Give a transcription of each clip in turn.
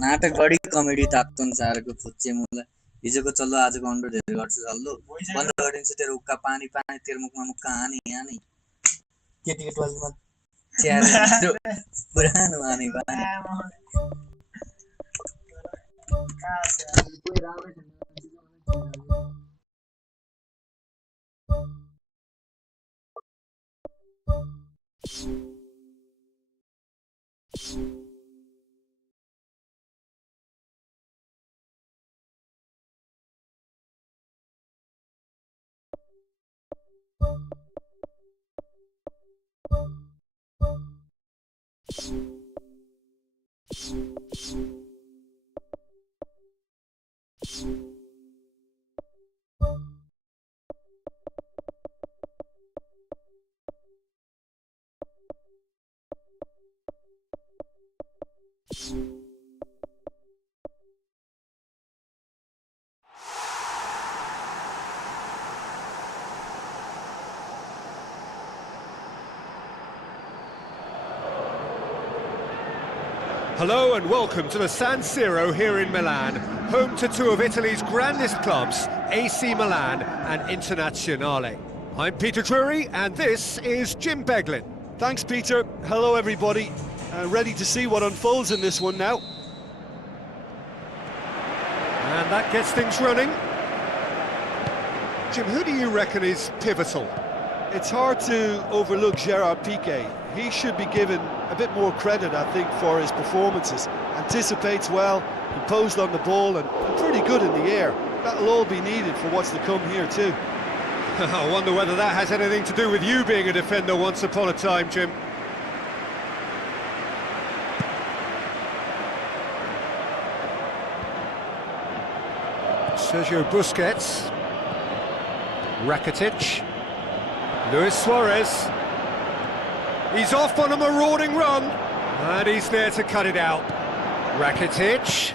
नाटक बढी कमेडी तात्तो अनुसारको फुच्चे मुला हिजोको चल्लो आजको अन्डो धेरै गर्छ चल्लो बन्द गरिदिन्छु तेरो उक्का पानी पानी तेरो मुखमा मुक्का हानी हानी केटीको टोलमा च्यारो पुरानो हानी पानी Hello and welcome to the San Siro here in Milan, home to two of Italy's grandest clubs, AC Milan and Internazionale. I'm Peter Drury and this is Jim Beglin. Thanks, Peter. Hello, everybody. Ready to see what unfolds in this one now. And that gets things running. Jim, who do you reckon is pivotal? It's hard to overlook Gerard Piqué. He should be given a bit more credit, I think, for his performances. Anticipates well, composed on the ball and pretty good in the air. That'll all be needed for what's to come here too. I wonder whether that has anything to do with you being a defender once upon a time, Jim. Sergio Busquets. Rakitic. Luis Suarez. He's off on a marauding run, and he's there to cut it out. Rakitic,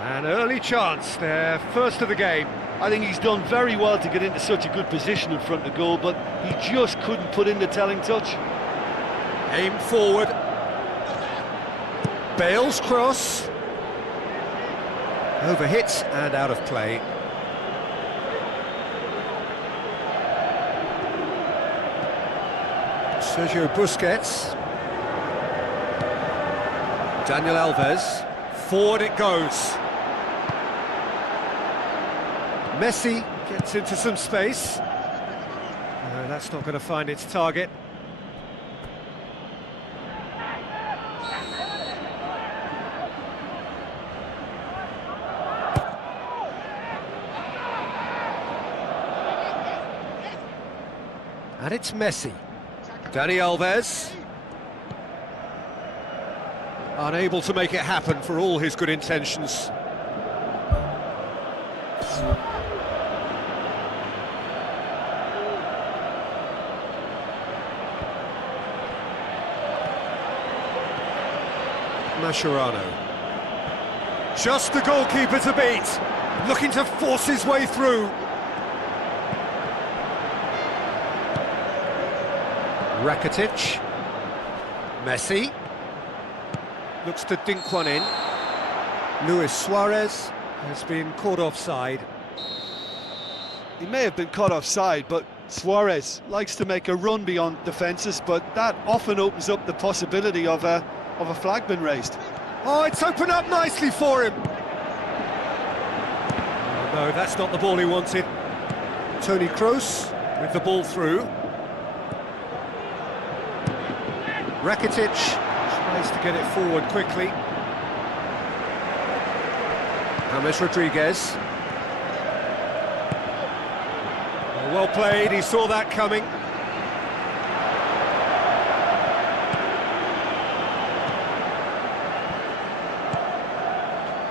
an early chance, their first of the game. I think he's done very well to get into such a good position in front of goal, but he just couldn't put in the telling touch. Aim forward. Bale's cross. Overhit and out of play. Sergio Busquets. Daniel Alves. Forward it goes. Messi gets into some space. No, that's not going to find its target. And it's Messi. Dani Alves. Unable to make it happen for all his good intentions. Mascherano. Just the goalkeeper to beat. Looking to force his way through. Rakitic. Messi. Looks to dink one in. Luis Suarez has been caught offside. He may have been caught offside, but Suarez likes to make a run beyond defences, but that often opens up the possibility of a flag being raised. Oh, it's opened up nicely for him. Oh, no, that's not the ball he wanted. Toni Kroos with the ball through. Rakitic tries to get it forward quickly. James Rodriguez. Well played, he saw that coming.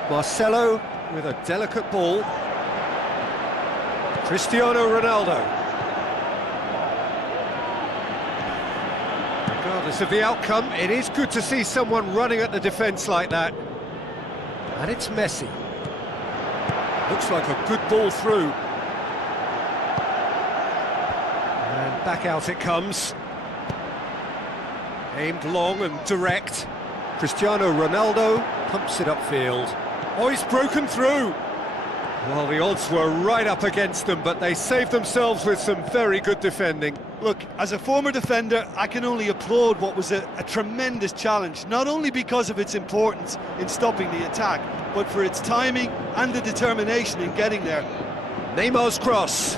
Marcelo with a delicate ball. Cristiano Ronaldo. Regardless of the outcome, it is good to see someone running at the defence like that. And it's Messi. Looks like a good ball through. And back out it comes. Aimed long and direct. Cristiano Ronaldo pumps it upfield. Oh, he's broken through! Well, the odds were right up against them, but they saved themselves with some very good defending. Look, as a former defender, I can only applaud what was a tremendous challenge, not only because of its importance in stopping the attack, but for its timing and the determination in getting there. Neymar's cross.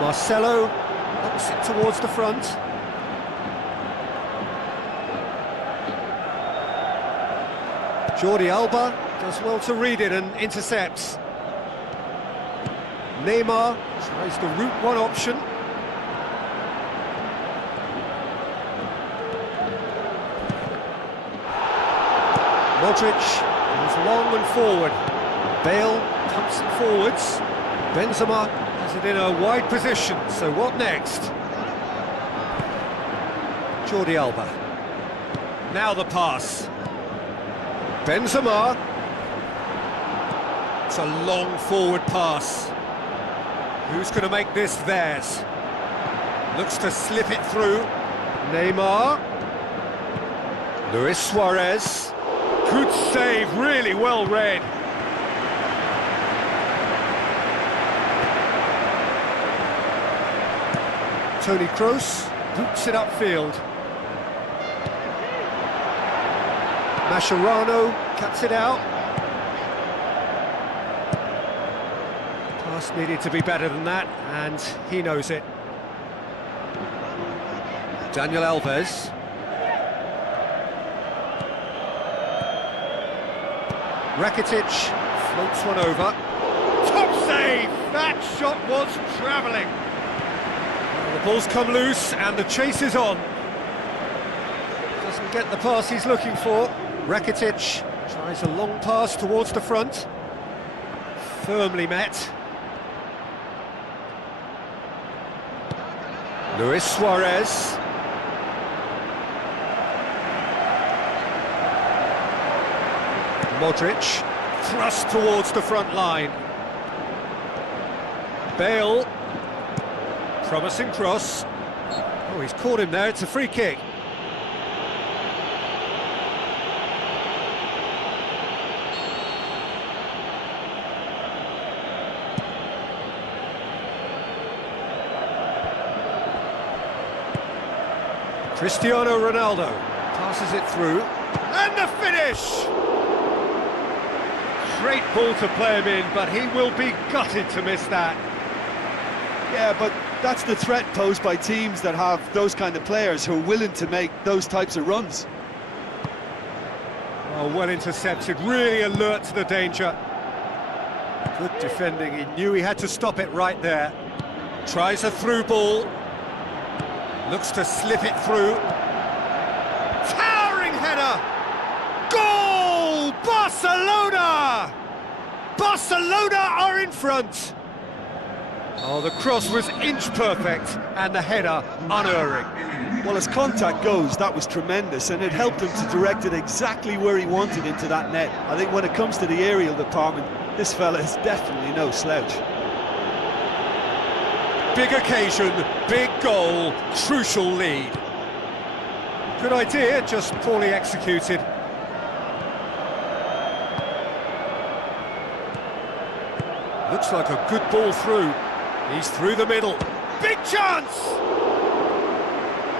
Marcelo knocks it towards the front. Jordi Alba does well to read it and intercepts. Neymar tries the route one option. Modric goes long and forward. Bale pumps it forwards. Benzema has it in a wide position, so what next? Jordi Alba. Now the pass. Benzema. It's a long forward pass. Who's going to make this theirs? Looks to slip it through. Neymar. Luis Suarez. Good save, really well read. Toni Kroos boots it upfield. Mascherano cuts it out. Pass needed to be better than that, and he knows it. Daniel Alves. Rakitic floats one over. Top save! That shot was travelling. Well, the ball's come loose and the chase is on. Doesn't get the pass he's looking for. Rakitic tries a long pass towards the front. Firmly met. Luis Suarez. Modric, thrust towards the front line. Bale, promising cross. Oh, he's caught him there, it's a free kick. Cristiano Ronaldo passes it through. And the finish! Great ball to play him in, but he will be gutted to miss that. Yeah, but that's the threat posed by teams that have those kind of players who are willing to make those types of runs. Well intercepted, really alert to the danger. Good defending, he knew he had to stop it right there. Tries a through ball. Looks to slip it through. Towering header! Goal! Barcelona! Barcelona are in front! Oh, the cross was inch perfect and the header unerring. Well, as contact goes, that was tremendous, and it helped him to direct it exactly where he wanted into that net. I think when it comes to the aerial department, this fella is definitely no slouch. Big occasion, big goal, crucial lead. Good idea, just poorly executed. Looks like a good ball through. He's through the middle. Big chance!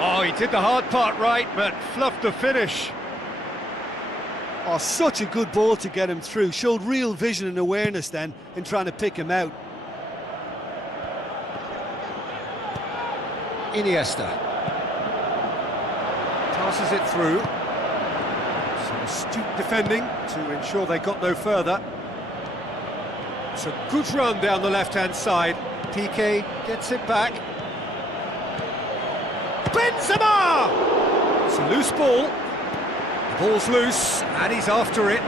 Oh, he did the hard part right, but fluffed the finish. Oh, such a good ball to get him through. Showed real vision and awareness then in trying to pick him out. Iniesta. Passes it through. Some astute defending to ensure they got no further. It's a good run down the left-hand side. Piqué gets it back. Benzema! It's a loose ball. The ball's loose, and he's after it.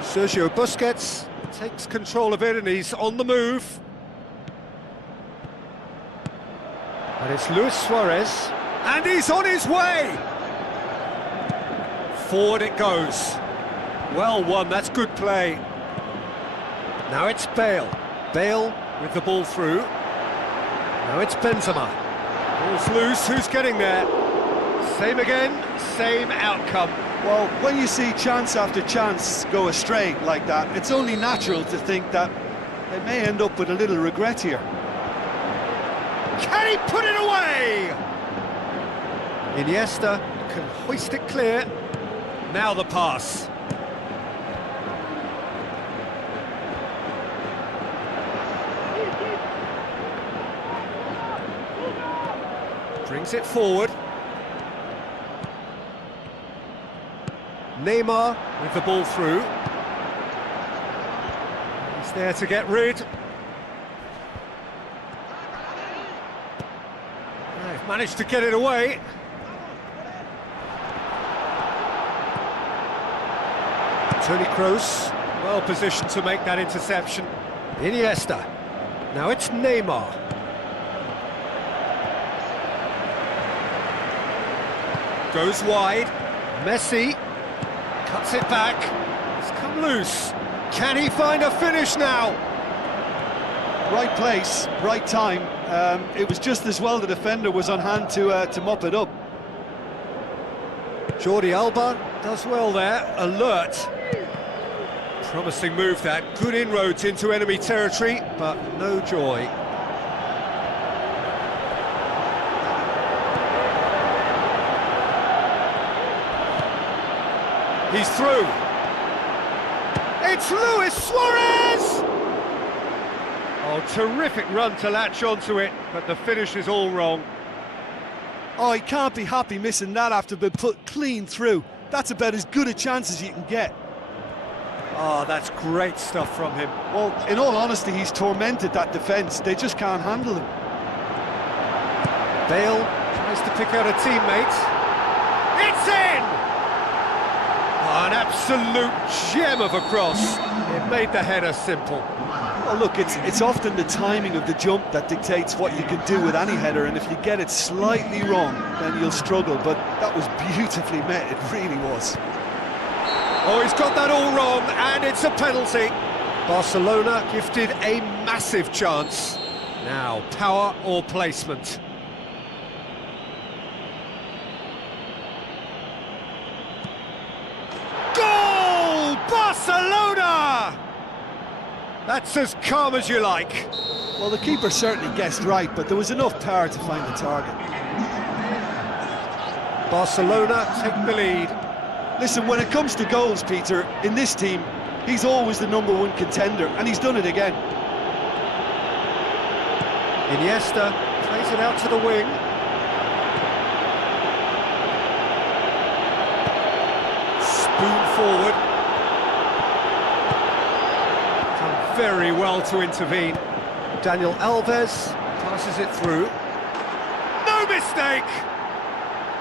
Sergio Busquets takes control of it and he's on the move. And it's Luis Suarez, and he's on his way! Forward it goes. Well won, that's good play. Now it's Bale. Bale with the ball through. Now it's Benzema. Ball's loose, who's getting there? Same again, same outcome. Well, when you see chance after chance go astray like that, it's only natural to think that they may end up with a little regret here. Can he put it away? Iniesta can hoist it clear. Now the pass. Brings it forward. Neymar with the ball through. He's there to get rid. They've managed to get it away. Toni Kroos, well positioned to make that interception. Iniesta. Now it's Neymar. Goes wide. Messi cuts it back. It's come loose. Can he find a finish now? Right place, right time. It was just as well the defender was on hand to mop it up. Jordi Alba does well there. Alert. Promising move that. Good inroads into enemy territory, but no joy. He's through. It's Luis Suarez! Oh, terrific run to latch onto it, but the finish is all wrong. Oh, he can't be happy missing that after being put clean through. That's about as good a chance as you can get. Oh, that's great stuff from him. Well, in all honesty, he's tormented that defence. They just can't handle him. Bale tries to pick out a teammate. It's in! Oh, an absolute gem of a cross. It made the header simple. Well, look, it's often the timing of the jump that dictates what you can do with any header, and if you get it slightly wrong, then you'll struggle. But that was beautifully met, it really was. Oh, he's got that all wrong, and it's a penalty. Barcelona gifted a massive chance. Now, power or placement? Goal! Barcelona! That's as calm as you like. Well, the keeper certainly guessed right, but there was enough power to find the target. Barcelona take the lead. Listen, when it comes to goals, Peter, in this team, he's always the #1 contender, and he's done it again. Iniesta plays it out to the wing. Spoon forward. Done very well to intervene. Daniel Alves passes it through. No mistake!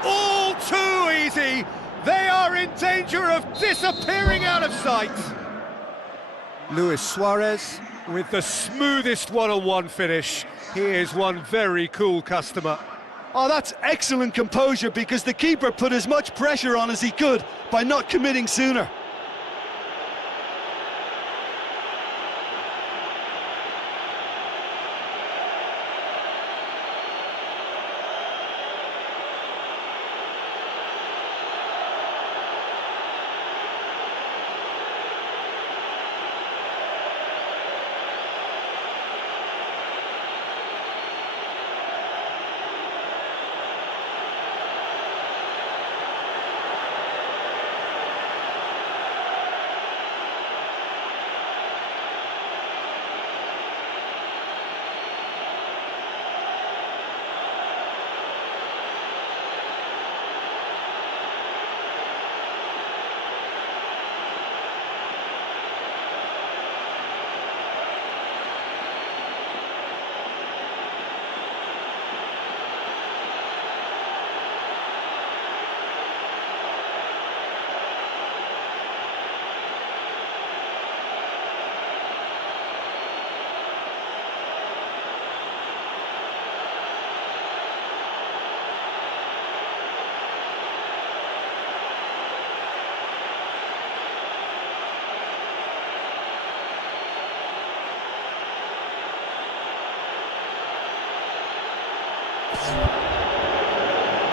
All too easy! They are in danger of disappearing out of sight. Luis Suarez with the smoothest one-on-one finish. He is one very cool customer. Oh, that's excellent composure, because the keeper put as much pressure on as he could by not committing sooner.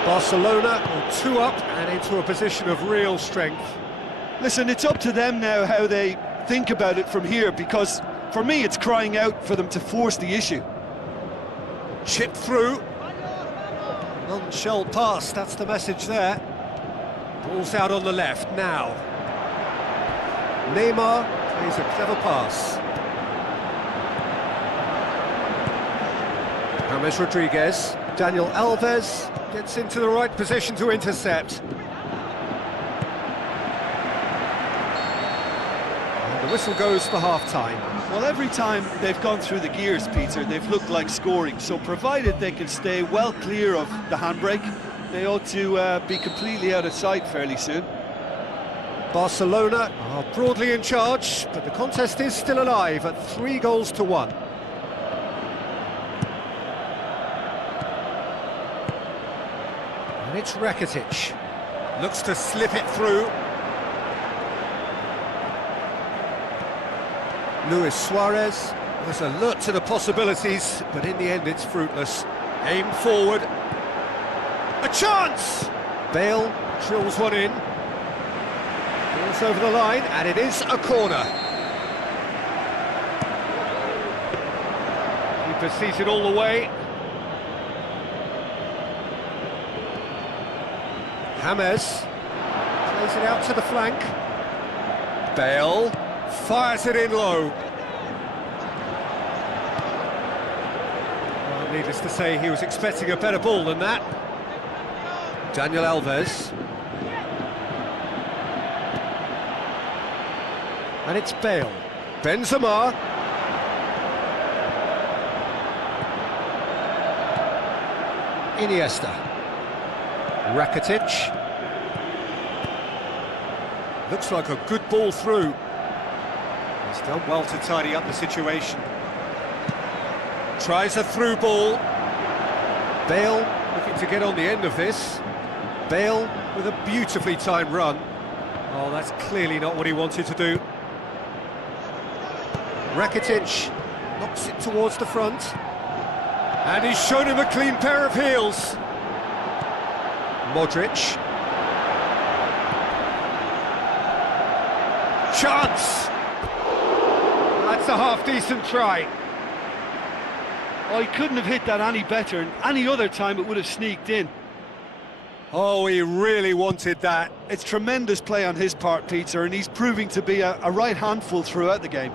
Barcelona are 2 up and into a position of real strength. Listen, it's up to them now how they think about it from here, because for me it's crying out for them to force the issue. Chip through. None shall pass, that's the message there. Ball's out on the left now. Neymar plays a clever pass. James Rodriguez. Daniel Alves gets into the right position to intercept. And the whistle goes for half-time. Well, every time they've gone through the gears, Peter, they've looked like scoring. So provided they can stay well clear of the handbrake, they ought to be completely out of sight fairly soon. Barcelona are broadly in charge, but the contest is still alive at 3-1. And it's Rakitic. Looks to slip it through. Luis Suarez was alert to the possibilities, but in the end it's fruitless. Aim forward. A chance! Bale drills one in. Ball's over the line, and it is a corner. Keeper sees it all the way. James plays it out to the flank. Bale fires it in low. Well, needless to say, he was expecting a better ball than that. Daniel Alves. And it's Bale. Benzema. Iniesta. Rakitic. Looks like a good ball through. He's done well to tidy up the situation. Tries a through ball. Bale looking to get on the end of this. Bale with a beautifully timed run. Oh, that's clearly not what he wanted to do. Rakitic knocks it towards the front. And he's shown him a clean pair of heels. Modric. Chance! That's a half-decent try. Oh, he couldn't have hit that any better, and any other time it would have sneaked in. Oh, he really wanted that. It's tremendous play on his part, Peter, and he's proving to be a right handful throughout the game.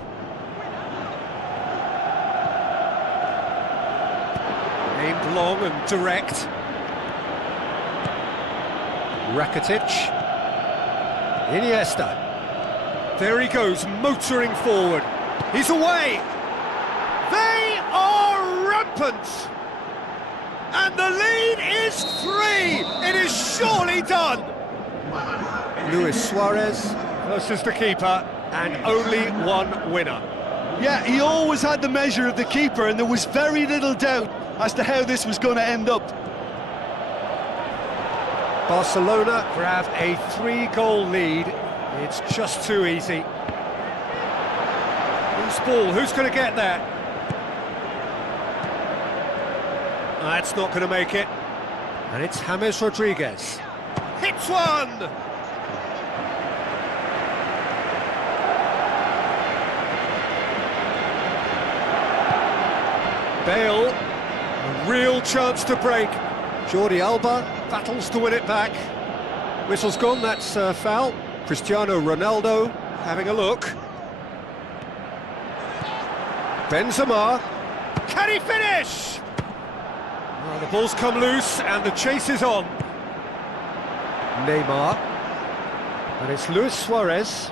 Aimed long and direct. Rakitic. Iniesta. There he goes, motoring forward. He's away! They are rampant! And the lead is 3! It is surely done! Luis Suarez versus the keeper, and only one winner. Yeah, he always had the measure of the keeper, and there was very little doubt as to how this was going to end up. Barcelona grab a 3-goal lead. It's just too easy. Loose ball, who's going to get that? That's not going to make it. And it's James Rodriguez. Hits one! Bale, a real chance to break. Jordi Alba battles to win it back. Whistle's gone, that's a foul. Cristiano Ronaldo having a look. Benzema. Can he finish? Oh, the ball's come loose and the chase is on. Neymar. And it's Luis Suarez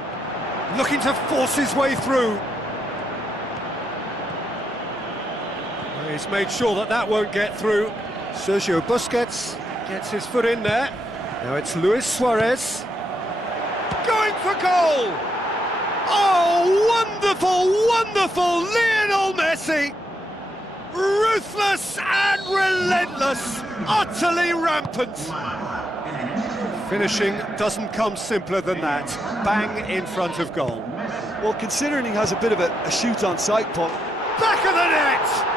looking to force his way through. He's made sure that that won't get through. Sergio Busquets gets his foot in there. Now it's Luis Suarez. Going for goal! Oh, wonderful, wonderful Lionel Messi! Ruthless and relentless, utterly rampant. Finishing doesn't come simpler than that. Bang in front of goal. Well, considering he has a bit of a shoot on sight, Paul. Back of the net!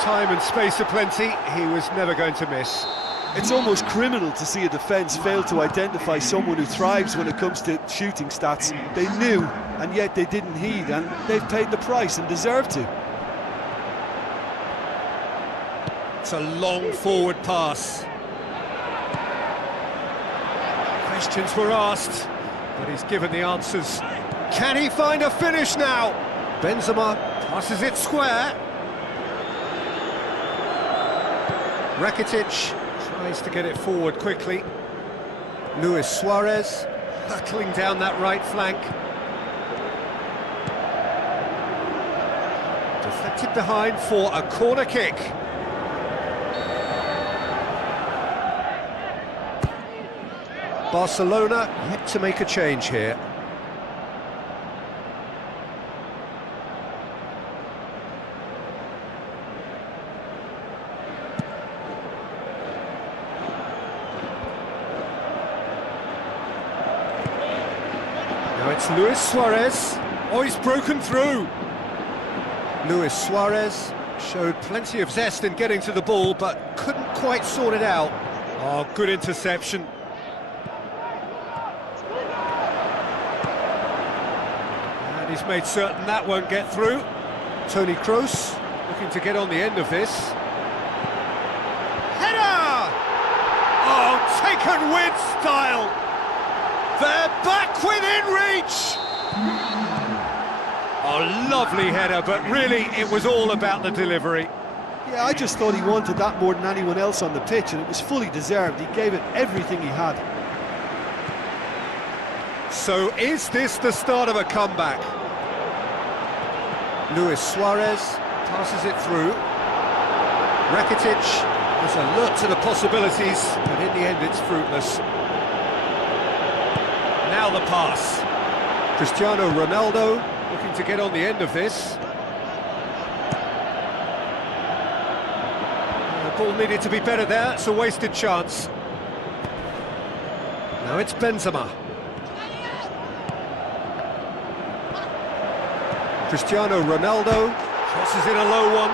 Time and space aplenty, he was never going to miss. It's almost criminal to see a defence fail to identify someone who thrives when it comes to shooting stats. They knew, and yet they didn't heed, and they've paid the price and deserve to. It's a long forward pass. Questions were asked, but he's given the answers. Can he find a finish now? Benzema passes it square. Rakitic tries to get it forward quickly. Luis Suarez hurtling down that right flank. Deflected behind for a corner kick. Barcelona yet to make a change here. Now it's Luis Suarez. Oh, he's broken through. Luis Suarez showed plenty of zest in getting to the ball, but couldn't quite sort it out. Oh, good interception. And he's made certain that won't get through. Toni Kroos looking to get on the end of this. Header! Oh, taken with style. They're back within reach. Oh, lovely header, but really it was all about the delivery. Yeah, I just thought he wanted that more than anyone else on the pitch, and it was fully deserved. He gave it everything he had. So is this the start of a comeback? Luis Suarez passes it through. Rakitic is alert to the possibilities, but in the end it's fruitless. Now the pass. Cristiano Ronaldo looking to get on the end of this. The ball needed to be better there, it's a wasted chance. Now it's Benzema. Cristiano Ronaldo crosses in a low one.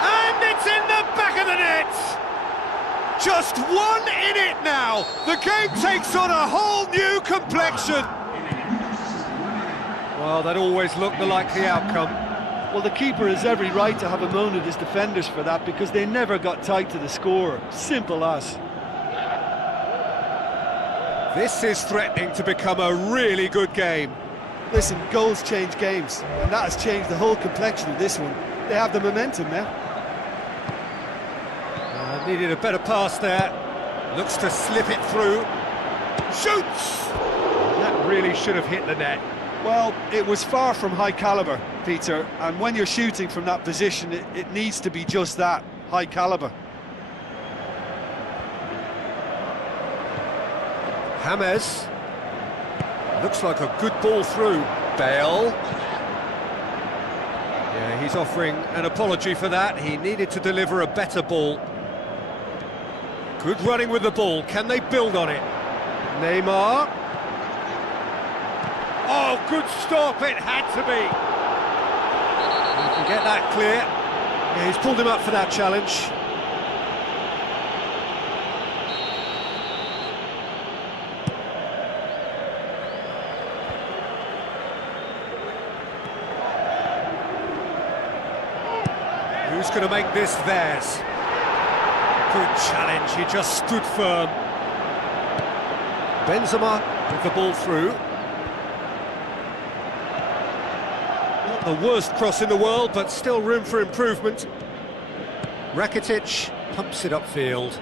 And it's in the back of the net! Just one in it now! The game takes on a whole new complexion! Well, that always looked the likely outcome. Well, the keeper has every right to have a moan at his defenders for that, because they never got tight to the score. Simple as. This is threatening to become a really good game. Listen, goals change games, and that has changed the whole complexion of this one. They have the momentum now. Needed a better pass there. Looks to slip it through. Shoots! That really should have hit the net. Well, it was far from high calibre, Peter, and when you're shooting from that position, it needs to be just that, high calibre. James. Looks like a good ball through. Bale. Yeah, he's offering an apology for that. He needed to deliver a better ball. Good running with the ball. Can they build on it? Neymar. Oh, good stop. It had to be. He can get that clear. Yeah, he's pulled him up for that challenge. Who's going to make this theirs? Good challenge, he just stood firm. Benzema with the ball through. Not the worst cross in the world, but still room for improvement. Rakitic pumps it upfield.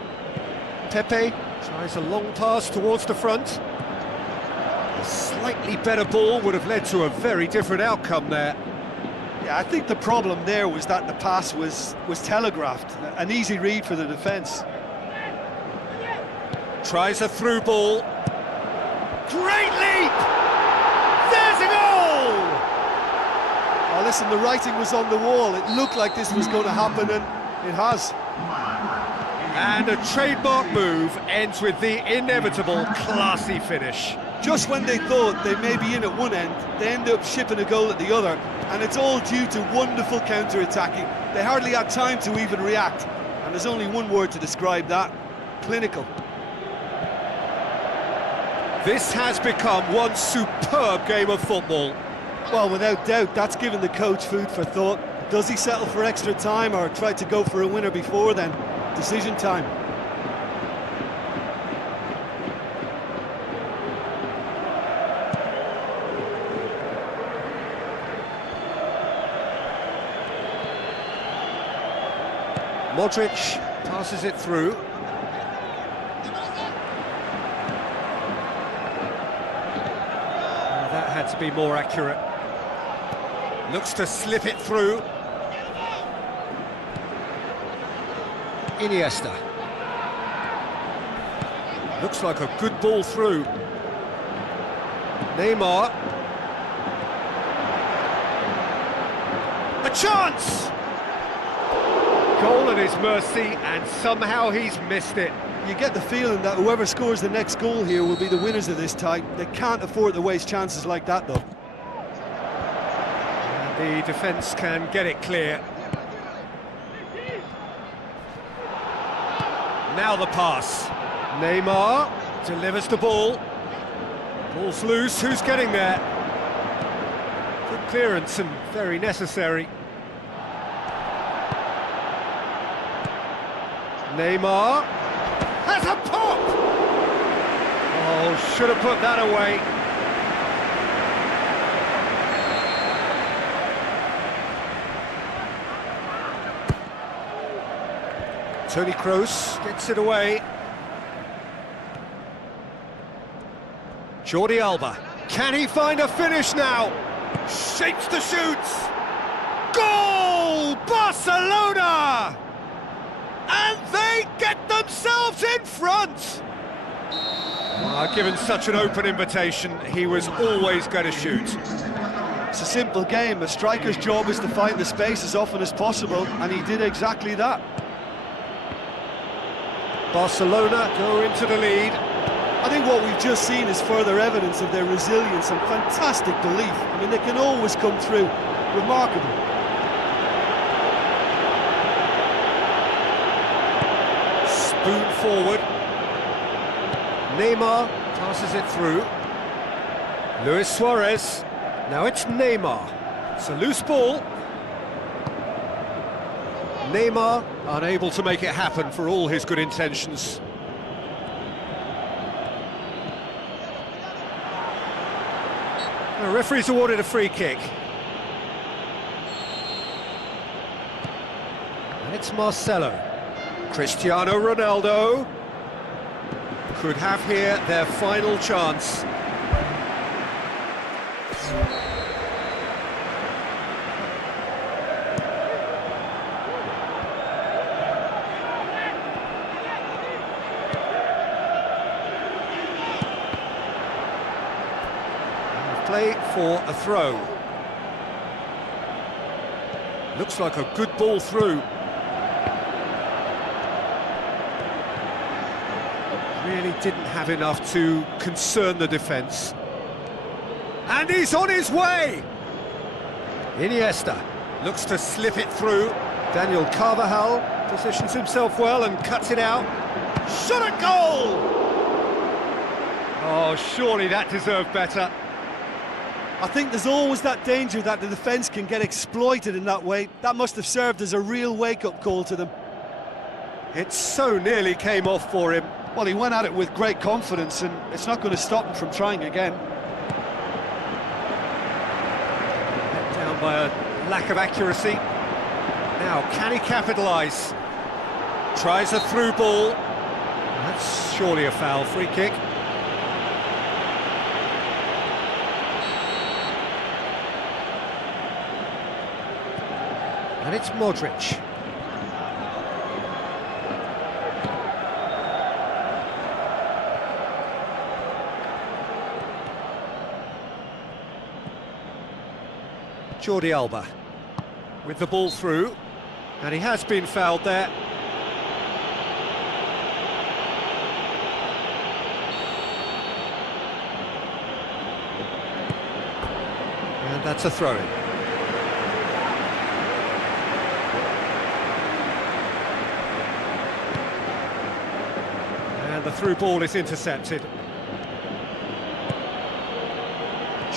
Pepe tries a long pass towards the front. A slightly better ball would have led to a very different outcome there. Yeah, I think the problem there was that the pass was telegraphed. An easy read for the defence. Tries a through ball. Great leap! There's a goal! Oh, listen, the writing was on the wall. It looked like this was going to happen, and it has. And a trademark move ends with the inevitable classy finish. Just when they thought they may be in at one end, they end up shipping a goal at the other, and it's all due to wonderful counter-attacking. They hardly had time to even react, and there's only one word to describe that: clinical. This has become one superb game of football. Well, without doubt, that's given the coach food for thought. Does he settle for extra time or try to go for a winner before then? Decision time. Modric passes it through. That had to be more accurate. Looks to slip it through. Iniesta. Looks like a good ball through. Neymar. A chance! Goal at his mercy, and somehow he's missed it. You get the feeling that whoever scores the next goal here will be the winners of this tie. They can't afford to waste chances like that, though. The defence can get it clear. Now the pass. Neymar delivers the ball. Ball's loose, who's getting there? Good clearance and very necessary. Neymar has a pop! Oh, should have put that away. Toni Kroos gets it away. Jordi Alba. Can he find a finish now? Shapes the shoots. Goal! Barcelona! And they get themselves in front! Given such an open invitation, he was always going to shoot. It's a simple game. A striker's job is to find the space as often as possible, and he did exactly that. Barcelona go into the lead. I think what we've just seen is further evidence of their resilience and fantastic belief. I mean, they can always come through. Remarkable. Spoon forward. Neymar passes it through. Luis Suarez. Now it's Neymar. It's a loose ball. Neymar unable to make it happen for all his good intentions. The referee's awarded a free kick. And it's Marcelo. Cristiano Ronaldo could have here their final chance. Play for a throw. Looks like a good ball through. Really didn't have enough to concern the defence. And he's on his way! Iniesta looks to slip it through. Daniel Carvajal positions himself well and cuts it out. Shot a goal! Oh, surely that deserved better. I think there's always that danger that the defence can get exploited in that way. That must have served as a real wake-up call to them. It so nearly came off for him. Well, he went at it with great confidence, and it's not going to stop him from trying again. Let down by a lack of accuracy. Now, can he capitalise? Tries a through ball. That's surely a foul. Free kick. And it's Modric. Jordi Alba with the ball through, and he has been fouled there. And that's a throw-in. And the through ball is intercepted.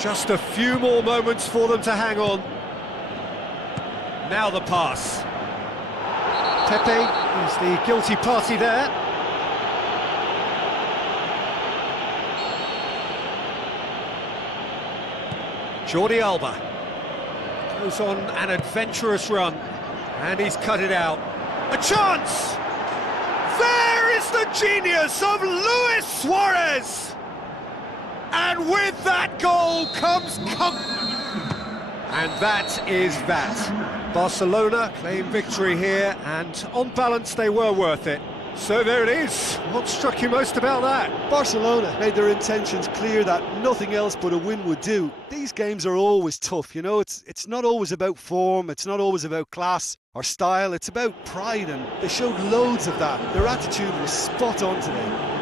Just a few more moments for them to hang on. Now the pass. Pepe is the guilty party there. Jordi Alba goes on an adventurous run, and he's cut it out. A chance! There is the genius of Luis Suarez! And with that goal comes and that is that. Barcelona claim victory here, and on balance they were worth it. So there it is. What struck you most about that? Barcelona made their intentions clear that nothing else but a win would do. These games are always tough, you know, it's not always about form, it's not always about class or style, it's about pride, and they showed loads of that. Their attitude was spot on today.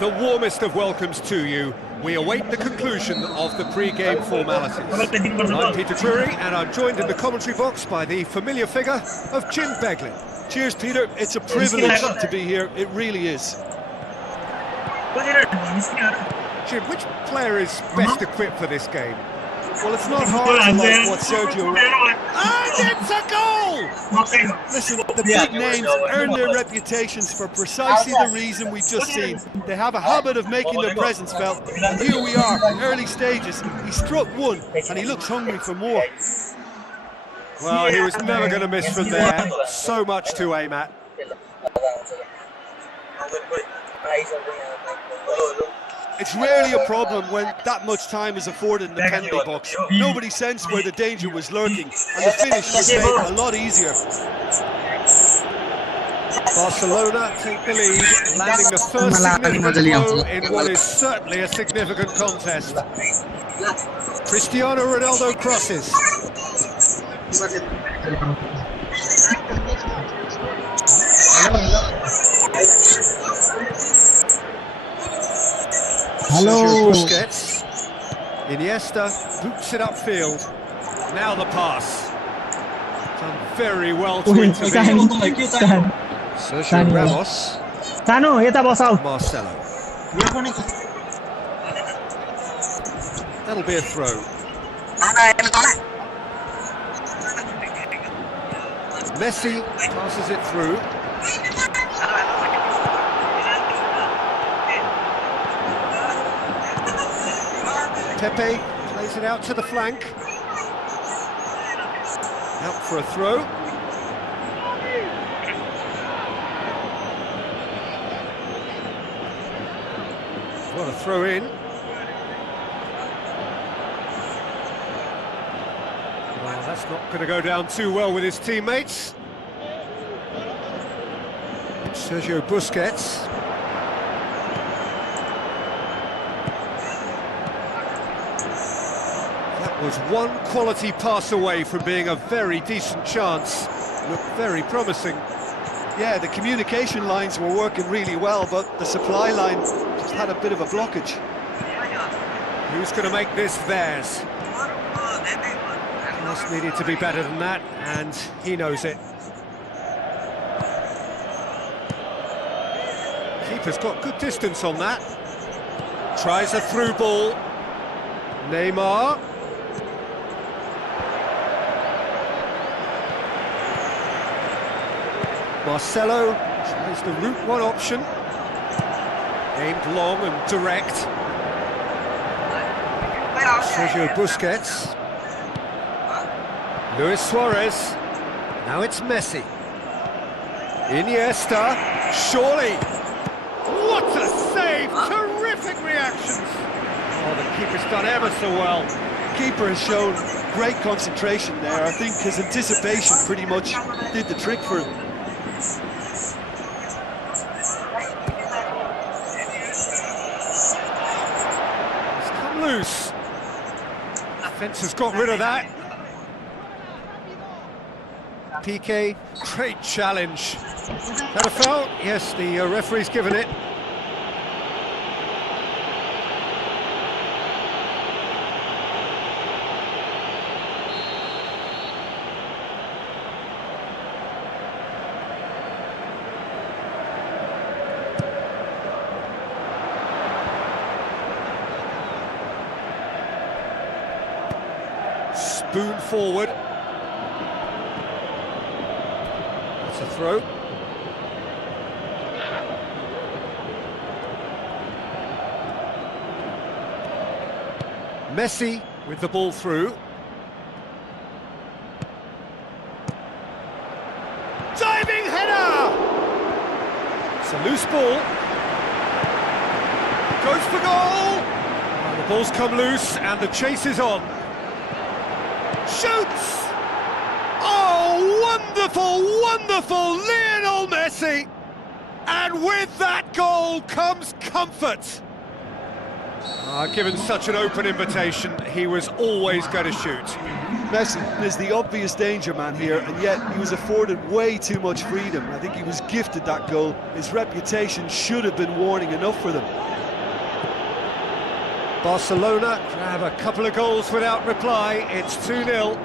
The warmest of welcomes to you. We await the conclusion of the pre-game formalities. I'm Peter Drury, and I'm joined in the commentary box by the familiar figure of Jim Beglin. Cheers, Peter. It's a privilege to be here. It really is. Jim, which player is best equipped for this game? Well, it's not hard to like what Sergio... And it's a goal! Listen, the big names earn their reputations for precisely the reason we just seen. They have a habit of making their presence felt, and here we are, early stages. He struck one, and he looks hungry for more. Well, he was never going to miss from there. So much to aim at. It's rarely a problem when that much time is afforded in the penalty box. Nobody sensed where the danger was lurking, and the finish was made a lot easier. Barcelona take the lead, landing the first significant blow in what is certainly a significant contest. Cristiano Ronaldo crosses. Sergio Busquets. Iniesta boots it upfield. Now the pass. Done very well to intervene. Sergio Ramos. Marcelo. That'll be a throw. Messi passes it through. Pepe plays it out to the flank. Out for a throw. got a throw in. Well, that's not going to go down too well with his teammates. Sergio Busquets. That was one quality pass away from being a very decent chance. Looked very promising. Yeah, the communication lines were working really well, but the supply line just had a bit of a blockage. Who's going to make this theirs? Pass needed to be better than that, and he knows it. Keeper's got good distance on that. Tries a through ball. Neymar. Marcelo tries the route one option. Aimed long and direct. Sergio Busquets. Luis Suarez. Now it's Messi. Iniesta. Surely. What a save! Terrific reactions. Oh, the keeper's done ever so well. Keeper has shown great concentration there. I think his anticipation pretty much did the trick for him. It's come loose. Defence has got rid of that. PK, great challenge. That a foul? Yes, the referee's given it. Spoon forward. That's a throw. Messi with the ball through. Diving header! It's a loose ball. Goes for goal! And the ball's come loose and the chase is on. Shoots! Oh, wonderful, wonderful Lionel Messi! And with that goal comes comfort. Given such an open invitation, he was always going to shoot. Messi is the obvious danger man here, and yet he was afforded way too much freedom. I think he was gifted that goal. His reputation should have been warning enough for them. Barcelona grab a couple of goals without reply. It's 2-0.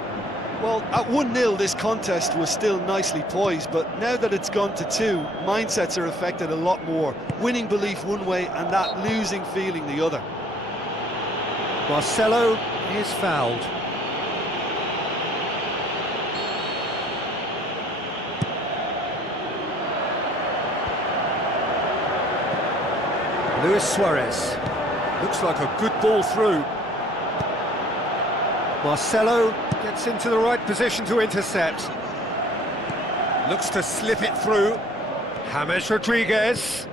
Well, at 1-0 this contest was still nicely poised, but now that it's gone to 2, mindsets are affected a lot more. Winning belief one way and that losing feeling the other. Marcelo is fouled. Luis Suarez. Looks like a good ball through. Marcelo gets into the right position to intercept. Looks to slip it through. James Rodriguez.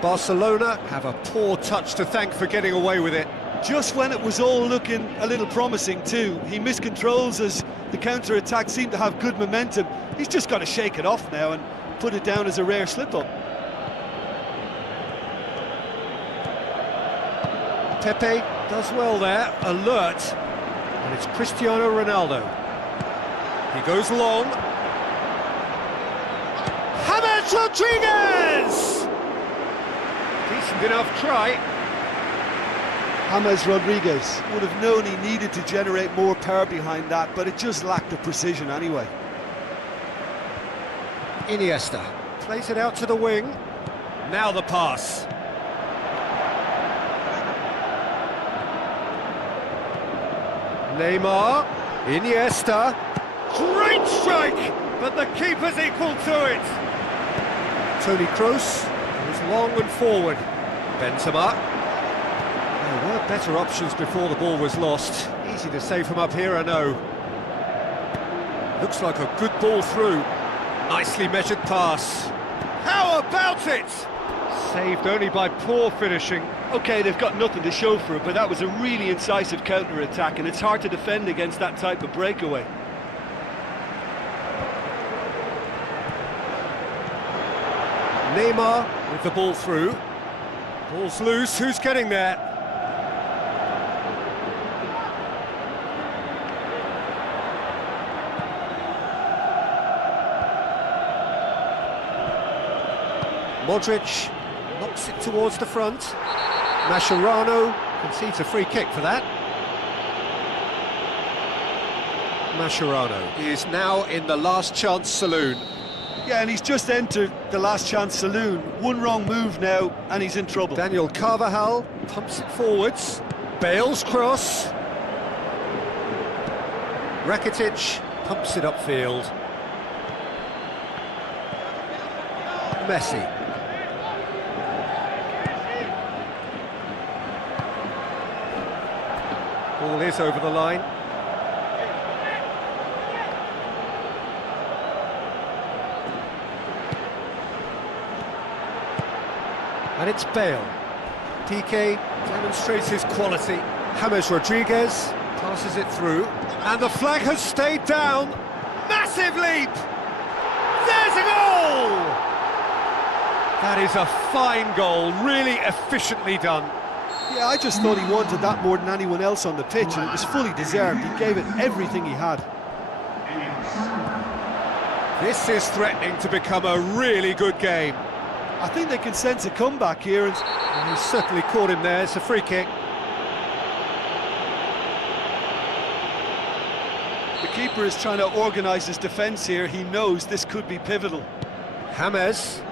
Barcelona have a poor touch to thank for getting away with it. Just when it was all looking a little promising too, he miscontrols as the counter-attack seemed to have good momentum. He's just got to shake it off now and put it down as a rare slip-up. Pepe does well there, alert, and it's Cristiano Ronaldo. He goes long. James Rodriguez! Decent enough try. James Rodriguez would have known he needed to generate more power behind that, but it just lacked the precision anyway. Iniesta plays it out to the wing. Now the pass. Neymar, Iniesta, great strike, but the keeper's equal to it. Toni Kroos goes long and forward. Benzema. There were better options before the ball was lost. Easy to save from up here, I know. Looks like a good ball through. Nicely measured pass. How How about it? Saved only by poor finishing. OK, they've got nothing to show for it, but that was a really incisive counter-attack, and it's hard to defend against that type of breakaway. Neymar with the ball through. Ball's loose, who's getting there? Modric knocks it towards the front. Mascherano concedes a free kick for that. Mascherano is now in the last chance saloon. Yeah, and he's just entered the last chance saloon. One wrong move now, and he's in trouble. Daniel Carvajal pumps it forwards. Bale's cross. Rakitic pumps it upfield. Messi. Ball is over the line. And it's Bale. PK demonstrates his quality. James Rodriguez passes it through. And the flag has stayed down. Massive leap! There's a goal! That is a fine goal, really efficiently done. Yeah, I just thought he wanted that more than anyone else on the pitch, and it was fully deserved. He gave it everything he had. This is threatening to become a really good game. I think they can sense a comeback here, and He certainly caught him there. It's a free kick. the keeper is trying to organise his defence here. He knows this could be pivotal. James.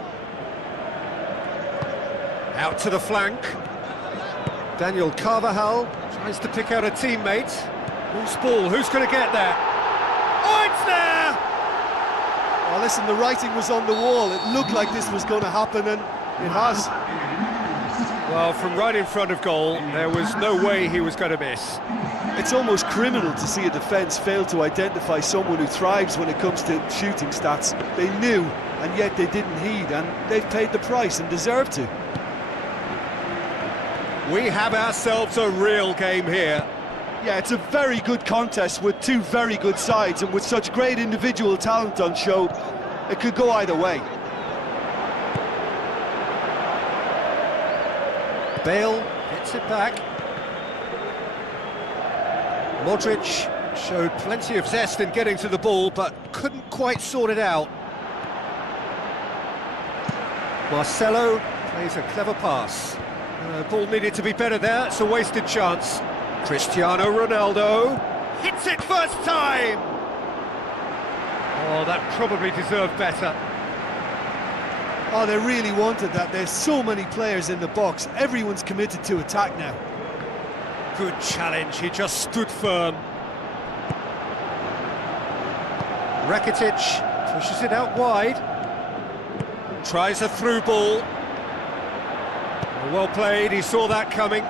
Out to the flank. Daniel Carvajal tries to pick out a teammate. Who's ball? Who's going to get there? Oh, it's there! Oh, listen, the writing was on the wall. It looked like this was going to happen, and it has. Well, from right in front of goal, there was no way he was going to miss. It's almost criminal to see a defence fail to identify someone who thrives when it comes to shooting stats. They knew, and yet they didn't heed, and they've paid the price and deserve to. We have ourselves a real game here. Yeah, it's a very good contest with two very good sides, and with such great individual talent on show, it could go either way. Bale gets it back. Modric showed plenty of zest in getting to the ball, but couldn't quite sort it out. Marcelo plays a clever pass. Ball needed to be better there, it's a wasted chance. Cristiano Ronaldo hits it first time! Oh, that probably deserved better. Oh, they really wanted that. There's so many players in the box. Everyone's committed to attack now. Good challenge, he just stood firm. Rakitic pushes it out wide. Tries a through ball. Well played, he saw that coming.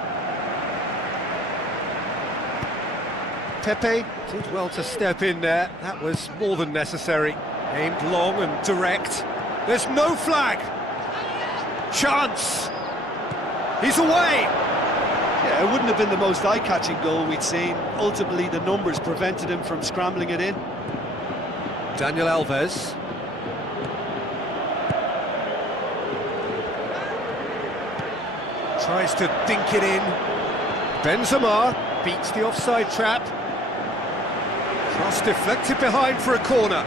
Pepe did well to step in there. That was more than necessary. Aimed long and direct. There's no flag. Chance. He's away. Yeah, it wouldn't have been the most eye-catching goal we'd seen. Ultimately, the numbers prevented him from scrambling it in. Daniel Alves. Tries to dink it in. Benzema beats the offside trap. Cross deflected behind for a corner.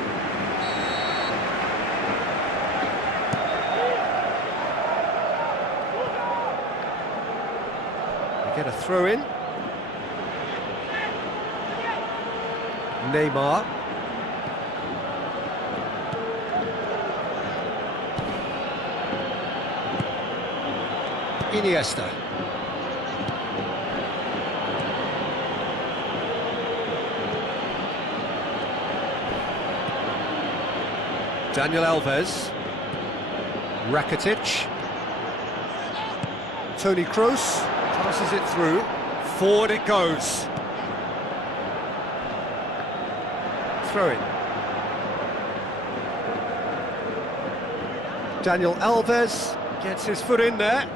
We get a throw in. Neymar. Iniesta. Daniel Alves. Rakitic. Toni Kroos passes it through. Forward it goes. Throw in. Daniel Alves gets his foot in there.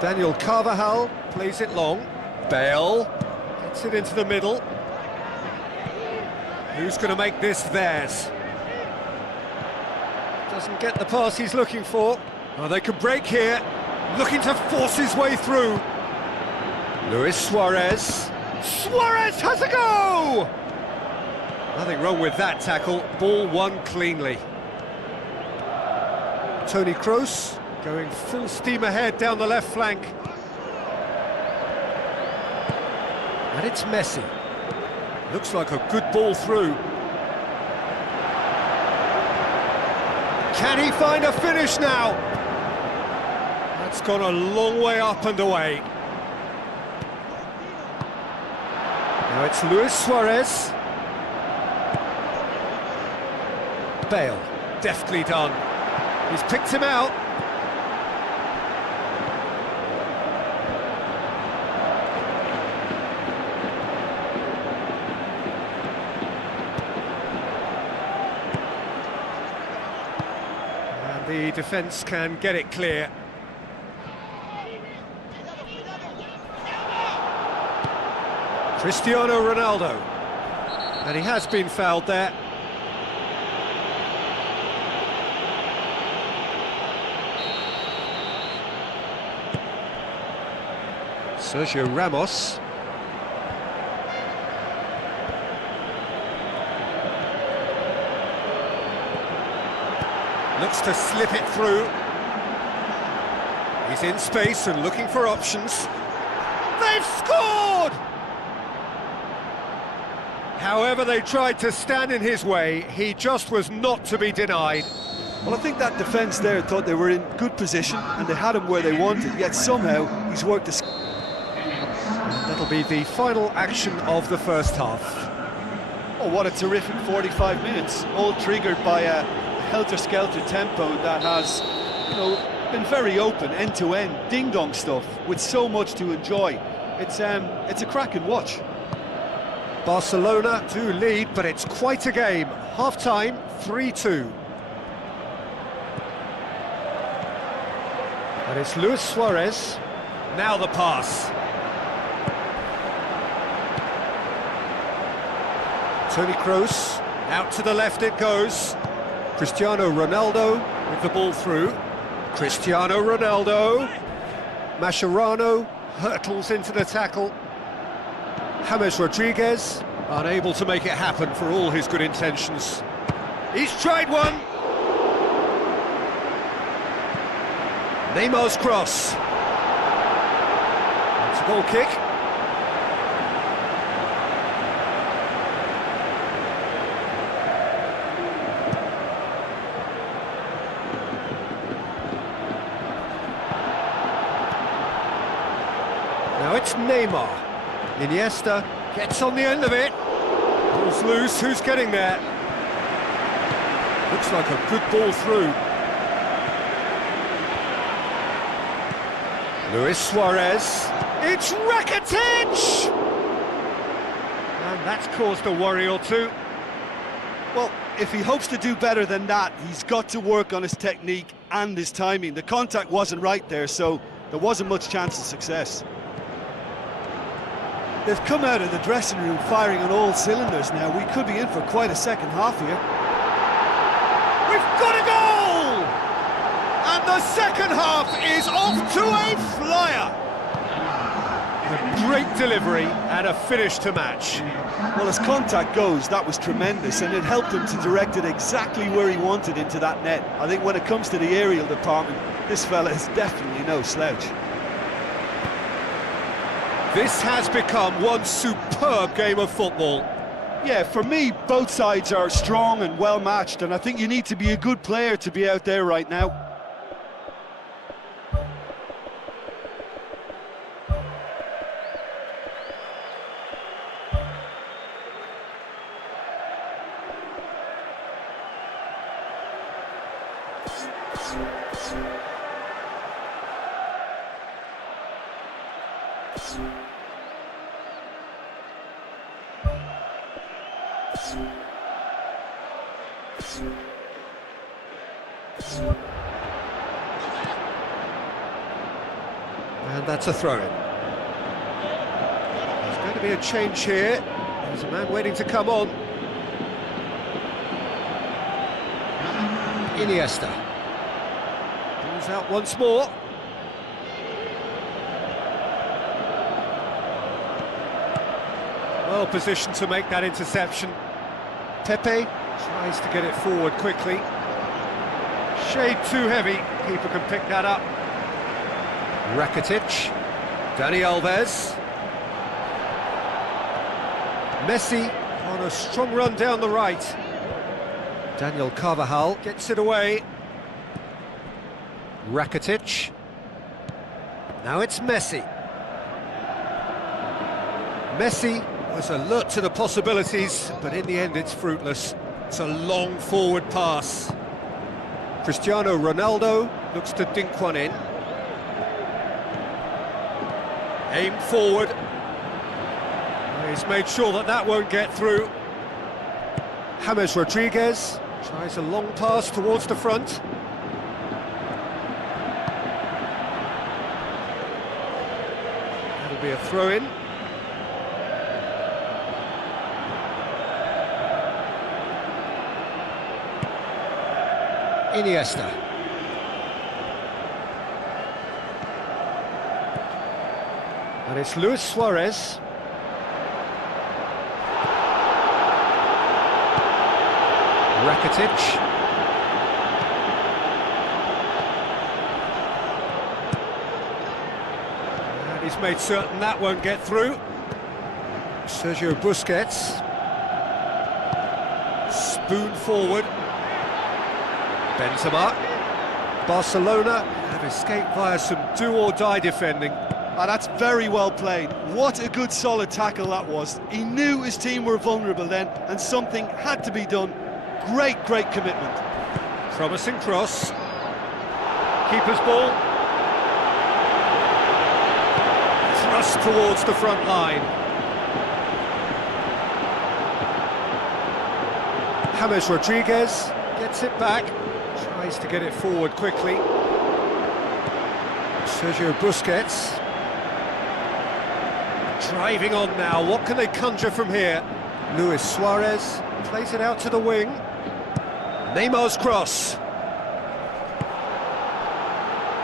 Daniel Carvajal plays it long. Bale gets it into the middle. Who's going to make this theirs? Doesn't get the pass he's looking for. Oh, they can break here. Looking to force his way through. Luis Suarez. Suarez has a go! Nothing wrong with that tackle. Ball won cleanly. Toni Kroos going full steam ahead down the left flank. And it's Messi. Looks like a good ball through. Can he find a finish now? That's gone a long way up and away. Now it's Luis Suarez. Bale, deftly done. He's picked him out. And the defence can get it clear. Cristiano Ronaldo. And he has been fouled there. Sergio Ramos. Looks to slip it through. He's in space and looking for options. They've scored! However they tried to stand in his way, he just was not to be denied. Well, I think that defence there thought they were in good position and they had him where they wanted, yet somehow he's worked the... That'll be the final action of the first half. Oh, what a terrific 45 minutes, all triggered by a helter-skelter tempo that has, you know, been very open, end-to-end, ding-dong stuff, with so much to enjoy. It's a cracking watch. Barcelona do lead, but it's quite a game. Half-time, 3-2. And it's Luis Suarez. Now the pass. Toni Kroos, out to the left it goes. Cristiano Ronaldo with the ball through. Cristiano Ronaldo. Mascherano hurtles into the tackle. James Rodriguez, unable to make it happen for all his good intentions. He's tried one. Neymar's cross. It's a goal kick. Now it's Neymar. Iniesta gets on the end of it. Ball's loose, who's getting there? Looks like a good ball through. Luis Suarez. It's Rakitic! And that's caused a worry or two. Well, if he hopes to do better than that, he's got to work on his technique and his timing. The contact wasn't right there, so there wasn't much chance of success. They've come out of the dressing room firing on all cylinders now. We could be in for quite a second half here. We've got a goal! And the second half is off to a flyer! A great delivery and a finish to match. Well, as contact goes, that was tremendous, and it helped him to direct it exactly where he wanted, into that net. I think when it comes to the aerial department, this fella is definitely no slouch. This has become one superb game of football. Yeah, for me, both sides are strong and well matched, and I think you need to be a good player to be out there right now. And that's a throw-in. There's going to be a change here. There's a man waiting to come on. Iniesta. Pulls out once more. Well positioned to make that interception. Pepe tries to get it forward quickly. Shade too heavy. Keeper can pick that up. Rakitic. Dani Alves. Messi on a strong run down the right. Daniel Carvajal gets it away. Rakitic. Now it's Messi. Messi was alert to the possibilities, but in the end it's fruitless. It's a long forward pass. Cristiano Ronaldo looks to dink one in. Aim forward. He's made sure that that won't get through. James Rodriguez tries a long pass towards the front. That'll be a throw-in. Iniesta. And it's Luis Suarez. Rakitic. And he's made certain that won't get through. Sergio Busquets. Spoon forward. Benzema. Barcelona have escaped via some do-or-die defending. That's very well played. What a good solid tackle that was. He knew his team were vulnerable then, and something had to be done. Great commitment. Promising cross. Keeper's ball. Thrust towards the front line. James Rodriguez gets it back. Tries to get it forward quickly. Sergio Busquets. Driving on now, what can they conjure from here? Luis Suarez plays it out to the wing. Neymar's cross.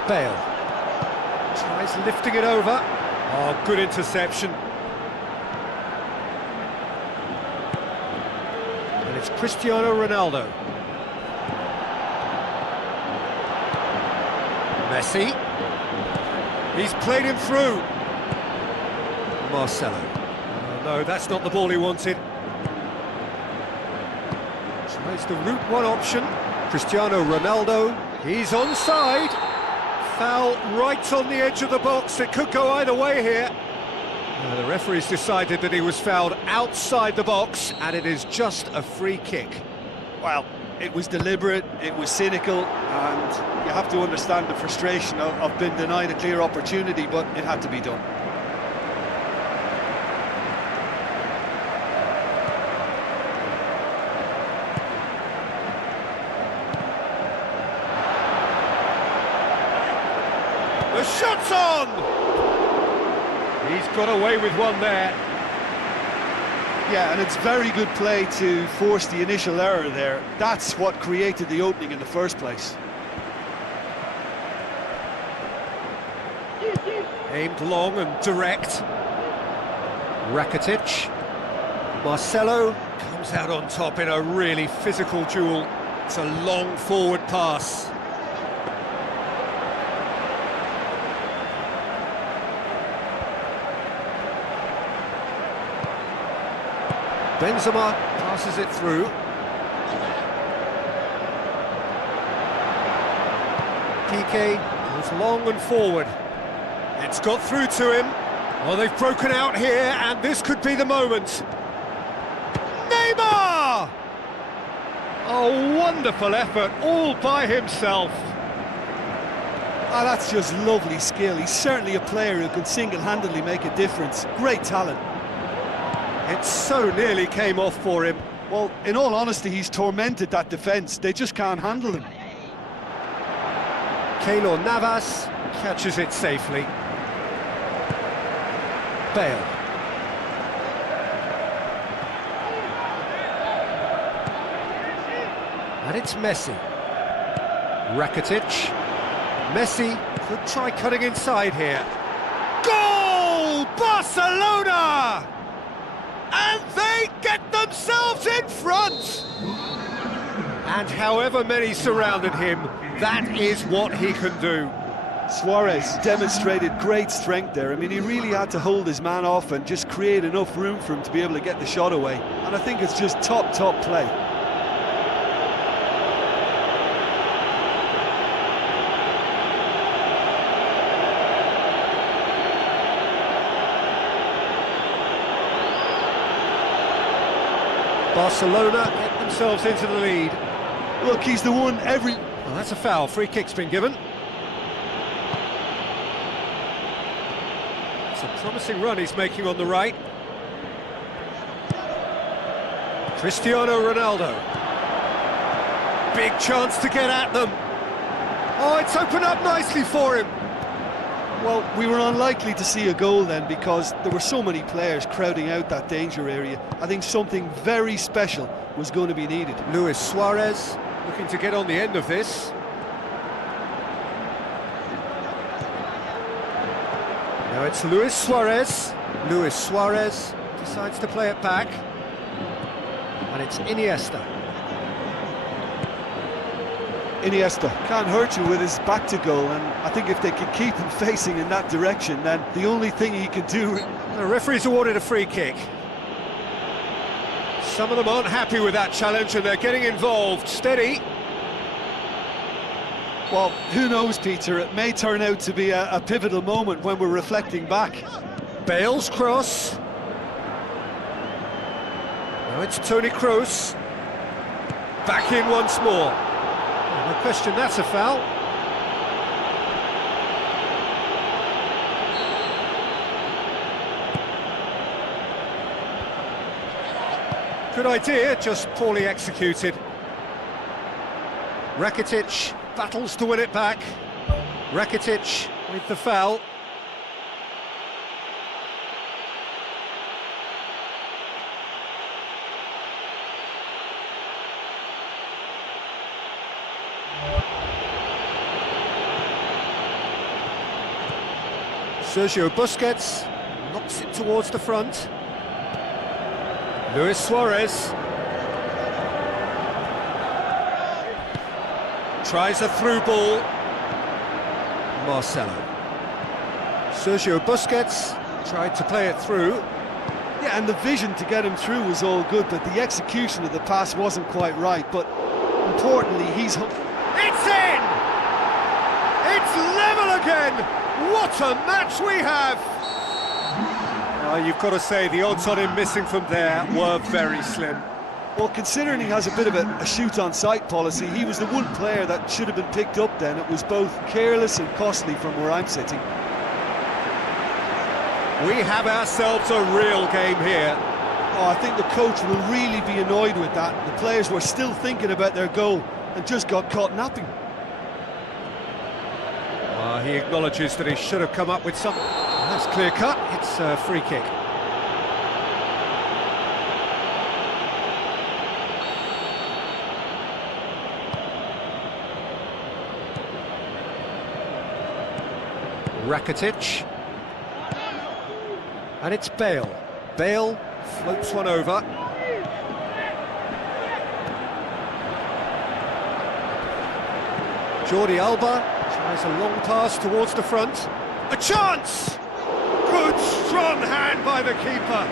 Bale. Tries lifting it over. Oh, good interception. And it's Cristiano Ronaldo. Messi. He's played him through. Marcelo. Oh, no, that's not the ball he wanted. Tries the route one option. Cristiano Ronaldo. He's onside. Foul right on the edge of the box. It could go either way here. The referee's decided that he was fouled outside the box, and it is just a free kick. Well, it was deliberate, it was cynical, and you have to understand the frustration of being denied a clear opportunity, but it had to be done. The shot's on! He's got away with one there. Yeah, and it's very good play to force the initial error there. That's what created the opening in the first place. Aimed long and direct. Rakitic. Marcelo comes out on top in a really physical duel. It's a long forward pass. Benzema passes it through. Piqué goes long and forward. It's got through to him. Well, they've broken out here, and this could be the moment. Neymar! A wonderful effort, all by himself. That's just lovely skill. He's certainly a player who can single-handedly make a difference. Great talent. It so nearly came off for him. Well, in all honesty, he's tormented that defence. They just can't handle him. Keylor Navas catches it safely. Bale. And it's Messi. Rakitic. Messi could try cutting inside here. Goal! Barcelona! And they get themselves in front! And however many surrounded him, that is what he can do. Suarez demonstrated great strength there. I mean, he really had to hold his man off and just create enough room for him to be able to get the shot away. And I think it's just top play. Barcelona get themselves into the lead. Look, he's the one Well, that's a foul. Free kick's been given. It's a promising run he's making on the right. Cristiano Ronaldo. Big chance to get at them. Oh, it's opened up nicely for him. Well, we were unlikely to see a goal then because there were so many players crowding out that danger area. I think something very special was going to be needed. Luis Suarez looking to get on the end of this. Now it's Luis Suarez. Luis Suarez decides to play it back. And it's Iniesta. Iniesta can't hurt you with his back to goal, and I think if they can keep him facing in that direction, then the only thing he can do... The referee's awarded a free kick. Some of them aren't happy with that challenge and they're getting involved. Steady. Well, who knows, Peter, it may turn out to be a pivotal moment when we're reflecting back. Bale's cross. Now it's Toni Kroos. Back in once more. No question, that's a foul. Good idea, just poorly executed. Rakitic battles to win it back. Rakitic with the foul. Sergio Busquets knocks it towards the front. Luis Suarez tries a through ball. Marcelo. Sergio Busquets tried to play it through. Yeah, and the vision to get him through was all good, but the execution of the pass wasn't quite right. But importantly, It's in! It's level again! What a match we have! You've got to say, the odds on him missing from there were very slim. Well, considering he has a bit of a shoot-on-sight policy, he was the one player that should have been picked up then. It was both careless and costly from where I'm sitting. We have ourselves a real game here. Oh, I think the coach will really be annoyed with that. The players were still thinking about their goal and just got caught napping. He acknowledges that he should have come up with some... That's clear cut, it's a free kick. Rakitic. And it's Bale. Bale floats one over. Jordi Alba tries a long pass towards the front. A chance! Good strong hand by the keeper.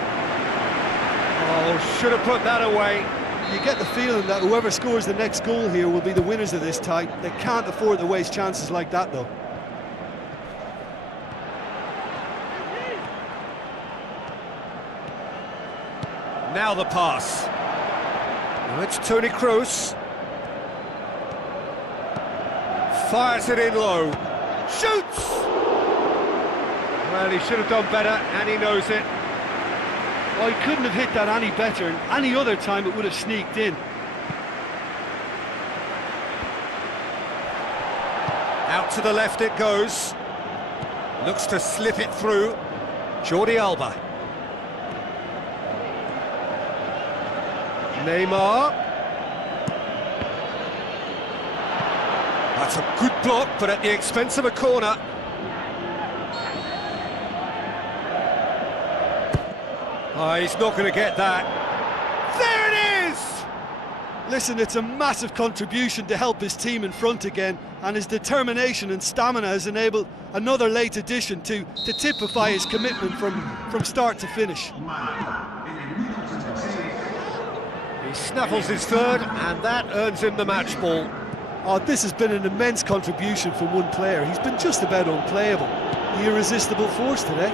Oh, should have put that away. You get the feeling that whoever scores the next goal here will be the winners of this tie. They can't afford to waste chances like that, though. Now the pass. Now it's Toni Kroos. Fires it in low. Shoots! Well, he should have done better, and he knows it. Oh, he couldn't have hit that any better, and any other time it would have sneaked in. Out to the left it goes. Looks to slip it through. Jordi Alba. Neymar. That's a good block, but at the expense of a corner. Oh, he's not going to get that. There it is! Listen, it's a massive contribution to help his team in front again, and his determination and stamina has enabled another late addition to typify his commitment from start to finish. He snaffles his third, and that earns him the match ball. Oh, this has been an immense contribution from one player. He's been just about unplayable. The irresistible force today.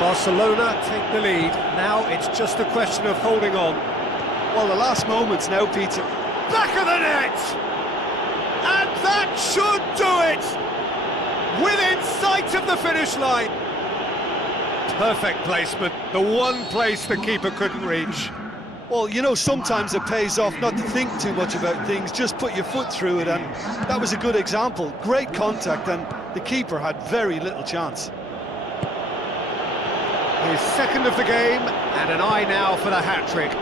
Barcelona take the lead. Now it's just a question of holding on. Well, the last moments now, Peter. Back of the net! And that should do it! Within sight of the finish line. Perfect placement, the one place the keeper couldn't reach. Well, you know, sometimes it pays off not to think too much about things, just put your foot through it, and that was a good example. Great contact, and the keeper had very little chance. His second of the game, and an eye now for the hat-trick.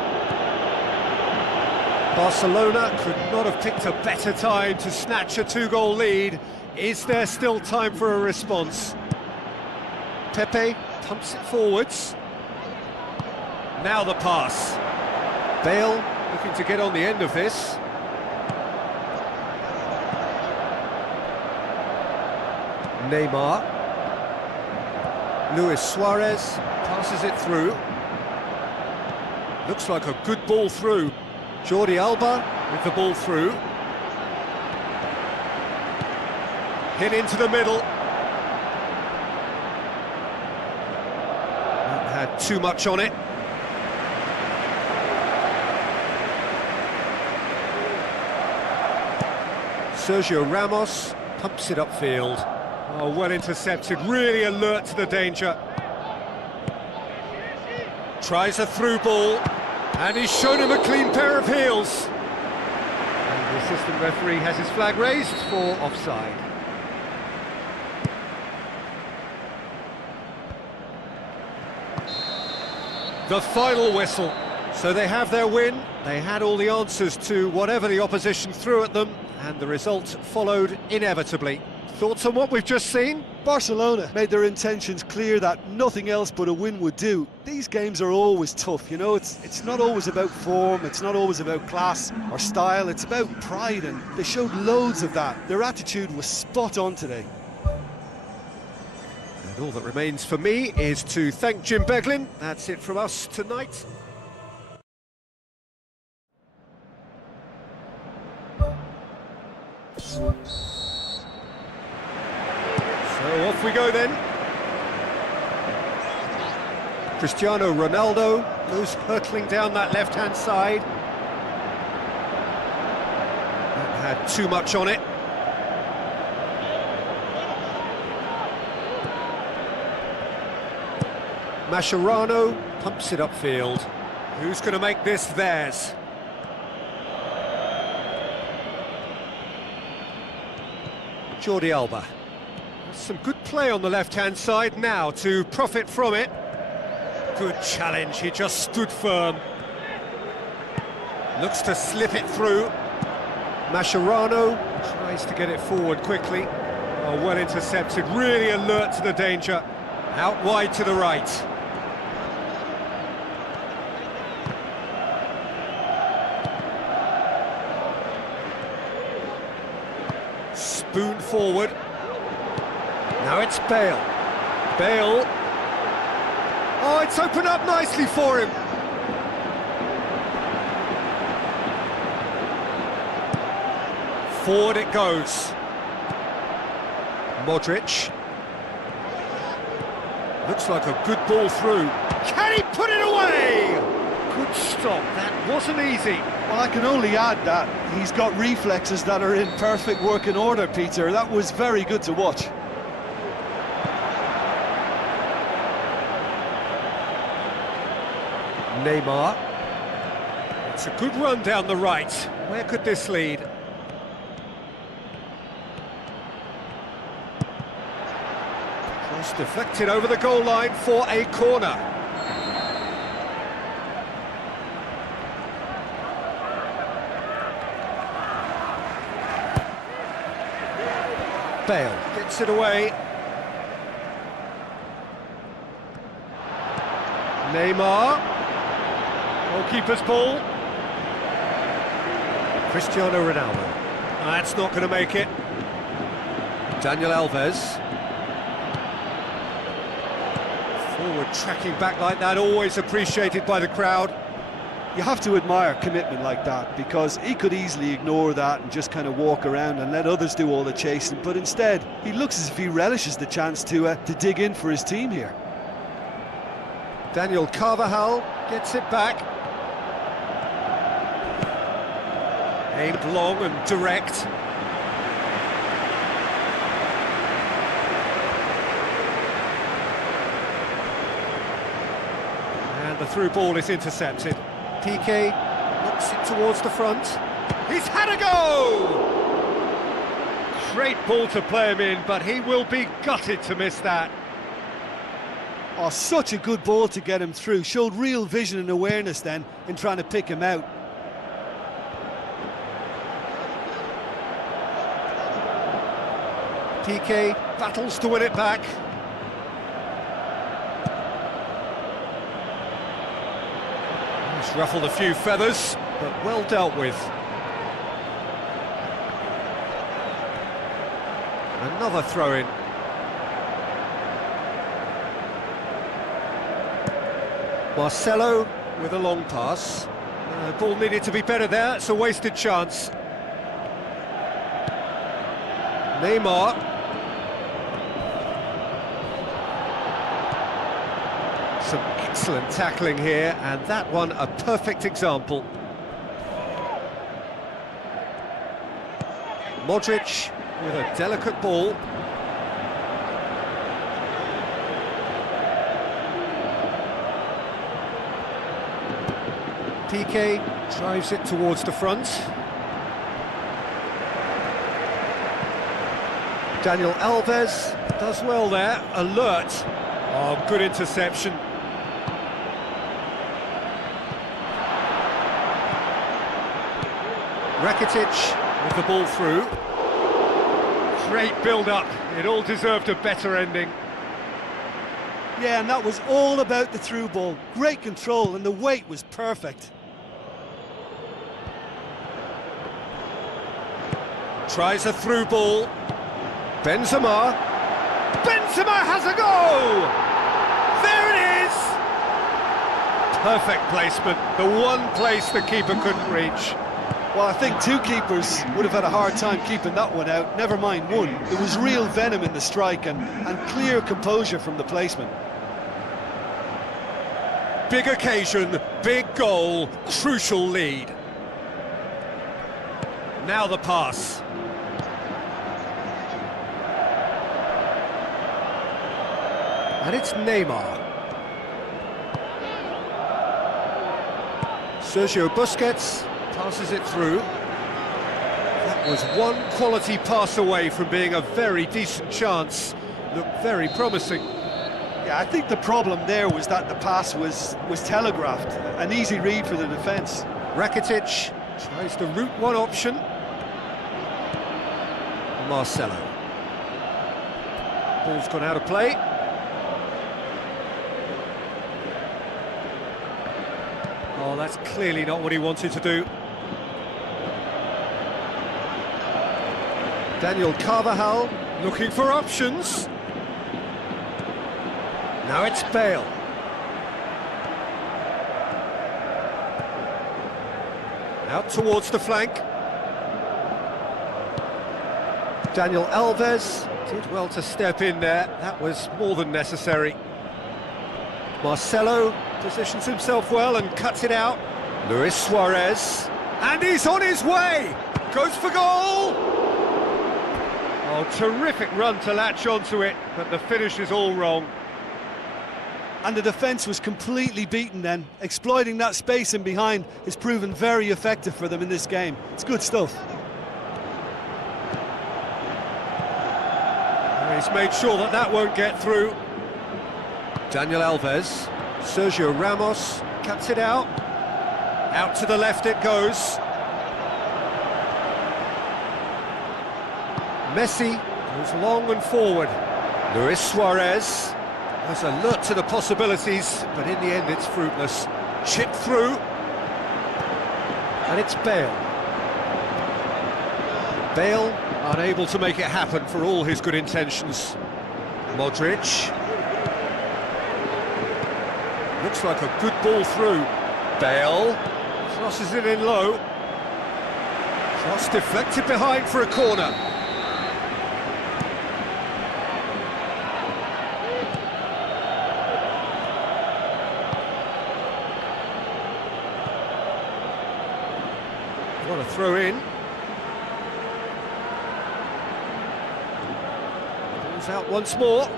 Barcelona could not have picked a better time to snatch a two-goal lead. Is there still time for a response? Pepe pumps it forwards. Now the pass. Bale looking to get on the end of this. Neymar. Luis Suarez passes it through. Looks like a good ball through. Jordi Alba with the ball through. Hit into the middle. Not had too much on it. Sergio Ramos pumps it upfield. Oh, well intercepted, really alert to the danger. Tries a through ball, and he's shown him a clean pair of heels. And the assistant referee has his flag raised for offside. The final whistle. So they have their win. They had all the answers to whatever the opposition threw at them, and the result followed inevitably. Thoughts on what we've just seen? Barcelona made their intentions clear that nothing else but a win would do. These games are always tough, you know, it's not always about form, it's not always about class or style, it's about pride, and they showed loads of that. Their attitude was spot on today. And all that remains for me is to thank Jim Beglin. That's it from us tonight. So off we go then. Cristiano Ronaldo goes hurtling down that left-hand side. That had too much on it. Mascherano pumps it upfield. Who's going to make this theirs? Jordi Alba. Some good play on the left-hand side now to profit from it. Good challenge, he just stood firm. Looks to slip it through. Mascherano tries to get it forward quickly. Oh, well intercepted, really alert to the danger. Out wide to the right. Spoon forward. Now it's Bale. Bale. Oh, it's opened up nicely for him. Forward it goes. Modric. Looks like a good ball through. Can he put it away? Good stop, that wasn't easy. Well, I can only add that he's got reflexes that are in perfect working order, Peter. That was very good to watch. Neymar. It's a good run down the right. Where could this lead? Cross deflected over the goal line for a corner. Bale gets it away. Neymar. Goalkeeper's ball. Cristiano Ronaldo. That's not going to make it. Daniel Alves. Forward tracking back like that, always appreciated by the crowd. You have to admire commitment like that, because he could easily ignore that and just kind of walk around and let others do all the chasing, but instead he looks as if he relishes the chance to dig in for his team here. Daniel Carvajal gets it back. Aimed long and direct. And the through ball is intercepted. PK knocks it towards the front. He's had a go! Great ball to play him in, but he will be gutted to miss that. Oh, such a good ball to get him through. Showed real vision and awareness then in trying to pick him out. PK battles to win it back. He's ruffled a few feathers, but well dealt with. Another throw-in. Marcelo with a long pass. Ball needed to be better there, it's a wasted chance. Neymar. Some excellent tackling here, and that one a perfect example. Modric with a delicate ball. PK drives it towards the front. Daniel Alves does well there, alert. Oh, good interception. Rakitic with the ball through. Great build-up, it all deserved a better ending. Yeah, and that was all about the through ball. Great control, and the weight was perfect. Tries a through ball. Benzema. Benzema has a go! There it is! Perfect placement, the one place the keeper couldn't reach. Well, I think two keepers would have had a hard time keeping that one out, never mind one. There was real venom in the strike and clear composure from the placement. Big occasion, big goal, crucial lead. Now the pass. And it's Neymar. Sergio Busquets passes it through. That was one quality pass away from being a very decent chance. Looked very promising. Yeah, I think the problem there was that the pass was telegraphed. An easy read for the defence. Rakitic tries the route one option. Marcelo. Ball's gone out of play. Oh, that's clearly not what he wanted to do. Daniel Carvajal looking for options. Now it's Bale. Out towards the flank. Daniel Alves did well to step in there. That was more than necessary. Marcelo positions himself well and cuts it out. Luis Suarez. And he's on his way! Goes for goal! Oh, terrific run to latch onto it, but the finish is all wrong. and the defence was completely beaten then. Exploiting that space in behind has proven very effective for them in this game. It's good stuff. He's made sure that that won't get through. Daniel Alves, Sergio Ramos cuts it out. Out to the left it goes. Messi goes long and forward. Luis Suarez has alert to the possibilities, but in the end it's fruitless. Chip through. And it's Bale. Bale unable to make it happen for all his good intentions. Modric. Looks like a good ball through. Bale crosses it in low. Cross deflected behind for a corner. What a throw in. Goes out once more.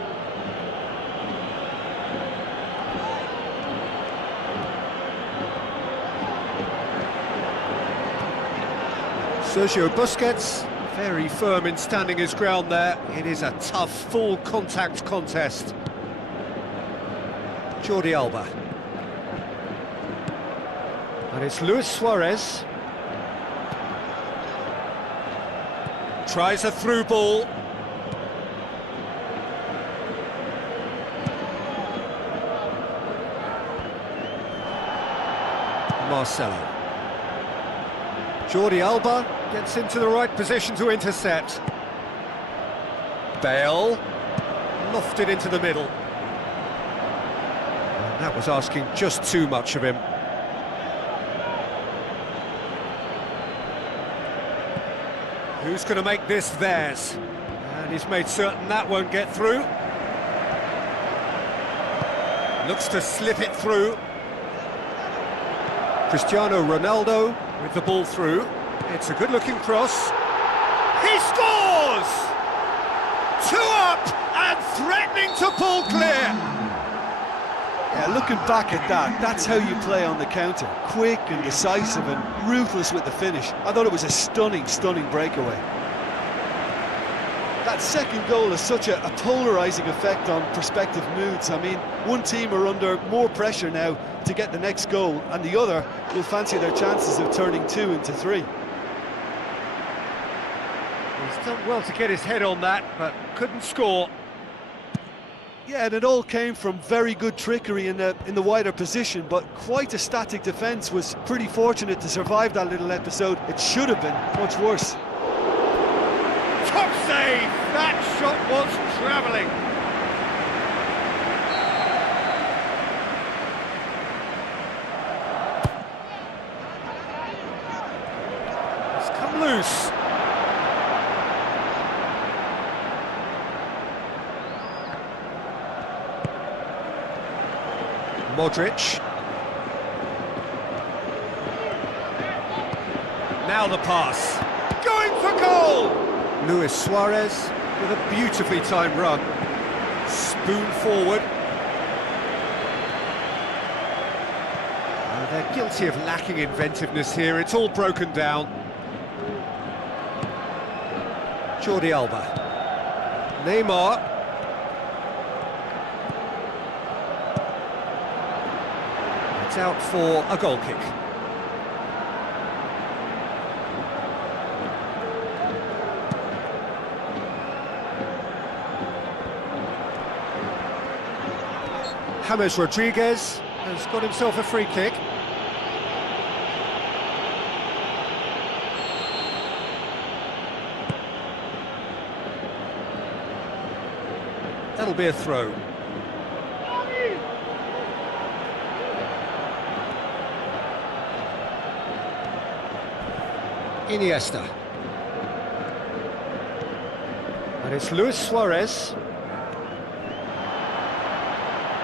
Sergio Busquets, very firm in standing his ground there. It is a tough, full contact contest. Jordi Alba. And it's Luis Suarez. Tries a through ball. Marcelo. Jordi Alba gets into the right position to intercept. Bale lofted into the middle. And that was asking just too much of him. Who's going to make this theirs? And he's made certain that won't get through. Looks to slip it through. Cristiano Ronaldo with the ball through. It's a good-looking cross. He scores! 2 up and threatening to pull clear. Yeah, looking back at that, that's how you play on the counter. Quick and decisive and ruthless with the finish. I thought it was a stunning, stunning breakaway. That second goal has such a polarising effect on prospective moods. I mean, one team are under more pressure now to get the next goal, and the other will fancy their chances of turning 2 into 3. He's done well to get his head on that, but couldn't score. Yeah, and it all came from very good trickery in the wider position, but quite a static defence. Was pretty fortunate to survive that little episode. It should have been much worse. Top save! That shot was travelling. It's come loose. Modric. Now the pass. Going for goal! Luis Suarez with a beautifully timed run. Spoon forward. Oh, they're guilty of lacking inventiveness here. It's all broken down. Jordi Alba. Neymar. It's out for a goal kick. James Rodriguez has got himself a free kick. That'll be a throw. Iniesta. And it's Luis Suarez.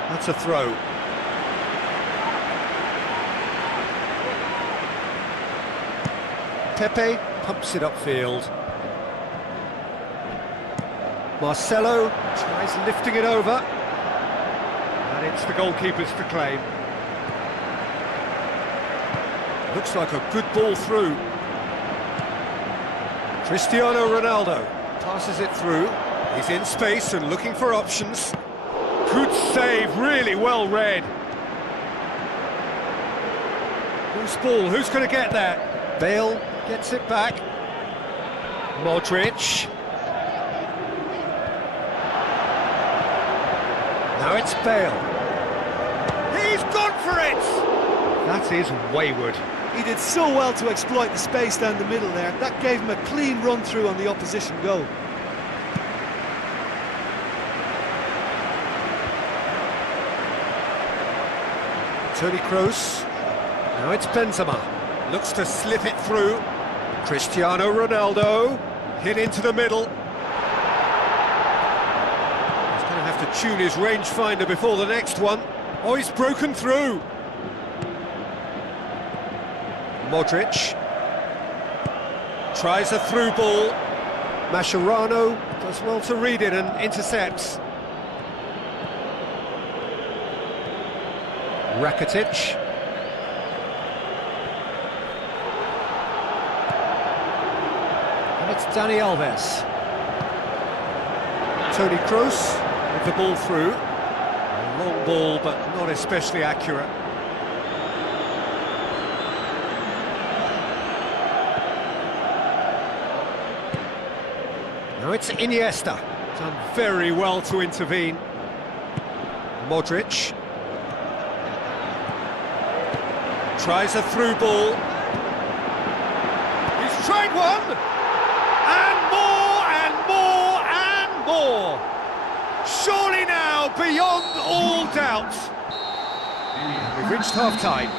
That's a throw. Pepe pumps it upfield. Marcelo tries lifting it over. And It's the goalkeepers to claim. Looks like a good ball through. Cristiano Ronaldo passes it through. He's in space and looking for options. Good save, really well read. Loose ball, who's going to get that? Bale gets it back. Modric. Now it's Bale. He's gone for it! That is wayward. He did so well to exploit the space down the middle there. That gave him a clean run through on the opposition goal. Toni Kroos. Now it's Benzema. Looks to slip it through. Cristiano Ronaldo. Hit into the middle. He's going to have to tune his rangefinder before the next one. Oh, he's broken through. Modric. Tries a through ball. Mascherano does well to read it and intercepts. Rakitic. And it's Dani Alves. Toni Kroos with the ball through. A long ball, but not especially accurate. Now it's Iniesta. Done very well to intervene. Modric. Tries a through ball. He's tried one! And more, and more, and more! Surely now, beyond all doubt. We've reached half-time.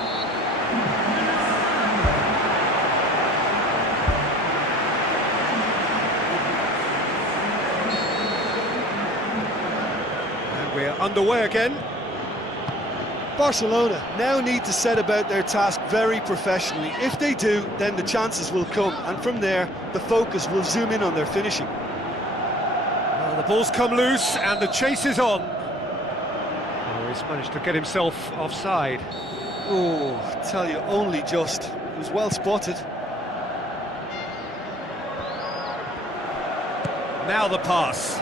And we're underway again. Barcelona now need to set about their task very professionally. If they do, then the chances will come, and from there, the focus will zoom in on their finishing. Well, the ball's come loose, and the chase is on. Oh, he's managed to get himself offside. Oh, I tell you, only just. It was well spotted. Now the pass.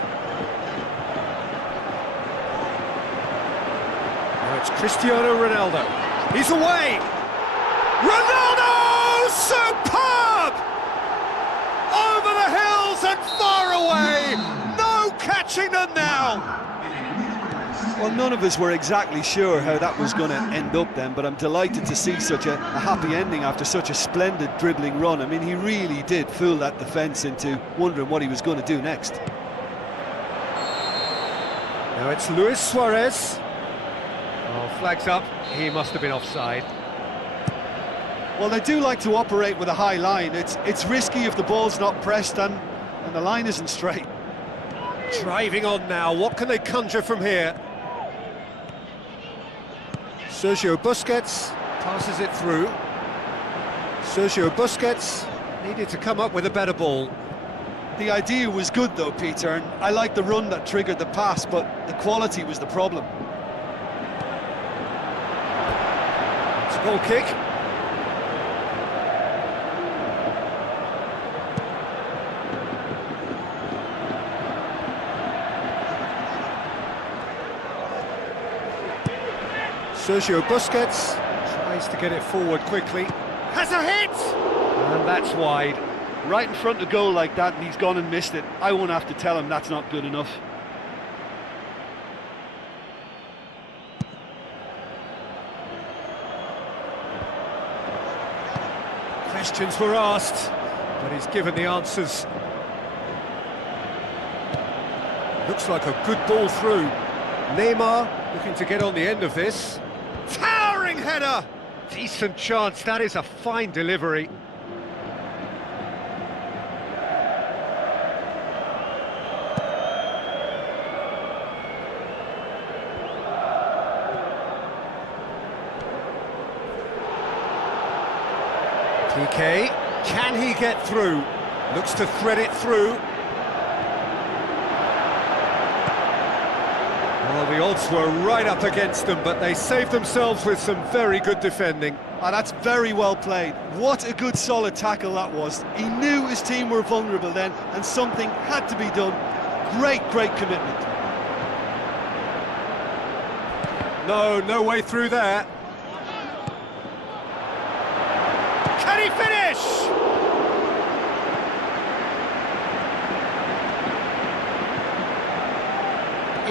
Now it's Cristiano Ronaldo. He's away! Ronaldo! Superb! Over the hills and far away! No catching them now! Well, none of us were exactly sure how that was going to end up then, but I'm delighted to see such a happy ending after such a splendid dribbling run. I mean, he really did fool that defence into wondering what he was going to do next. Now it's Luis Suarez. Oh, flags up. He must have been offside. Well, they do like to operate with a high line. It's risky if the ball's not pressed and the line isn't straight. Driving on now. What can they conjure from here? Sergio Busquets passes it through. Sergio Busquets needed to come up with a better ball. The idea was good though, Peter, and I like the run that triggered the pass, but the quality was the problem. It's a goal kick. Sergio Busquets tries to get it forward quickly. Has a hit! And that's wide. Right in front of goal like that, and he's gone and missed it. I won't have to tell him that's not good enough. Questions were asked, but he's given the answers. Looks like a good ball through. Neymar looking to get on the end of this. Towering header! Decent chance, that is a fine delivery. PK, can he get through? Looks to thread it through. Well, the The odds were right up against them, but they saved themselves with some very good defending. And that's very well played. What a good solid tackle that was. He knew his team were vulnerable then, and something had to be done. Great commitment. No way through there. Can he finish?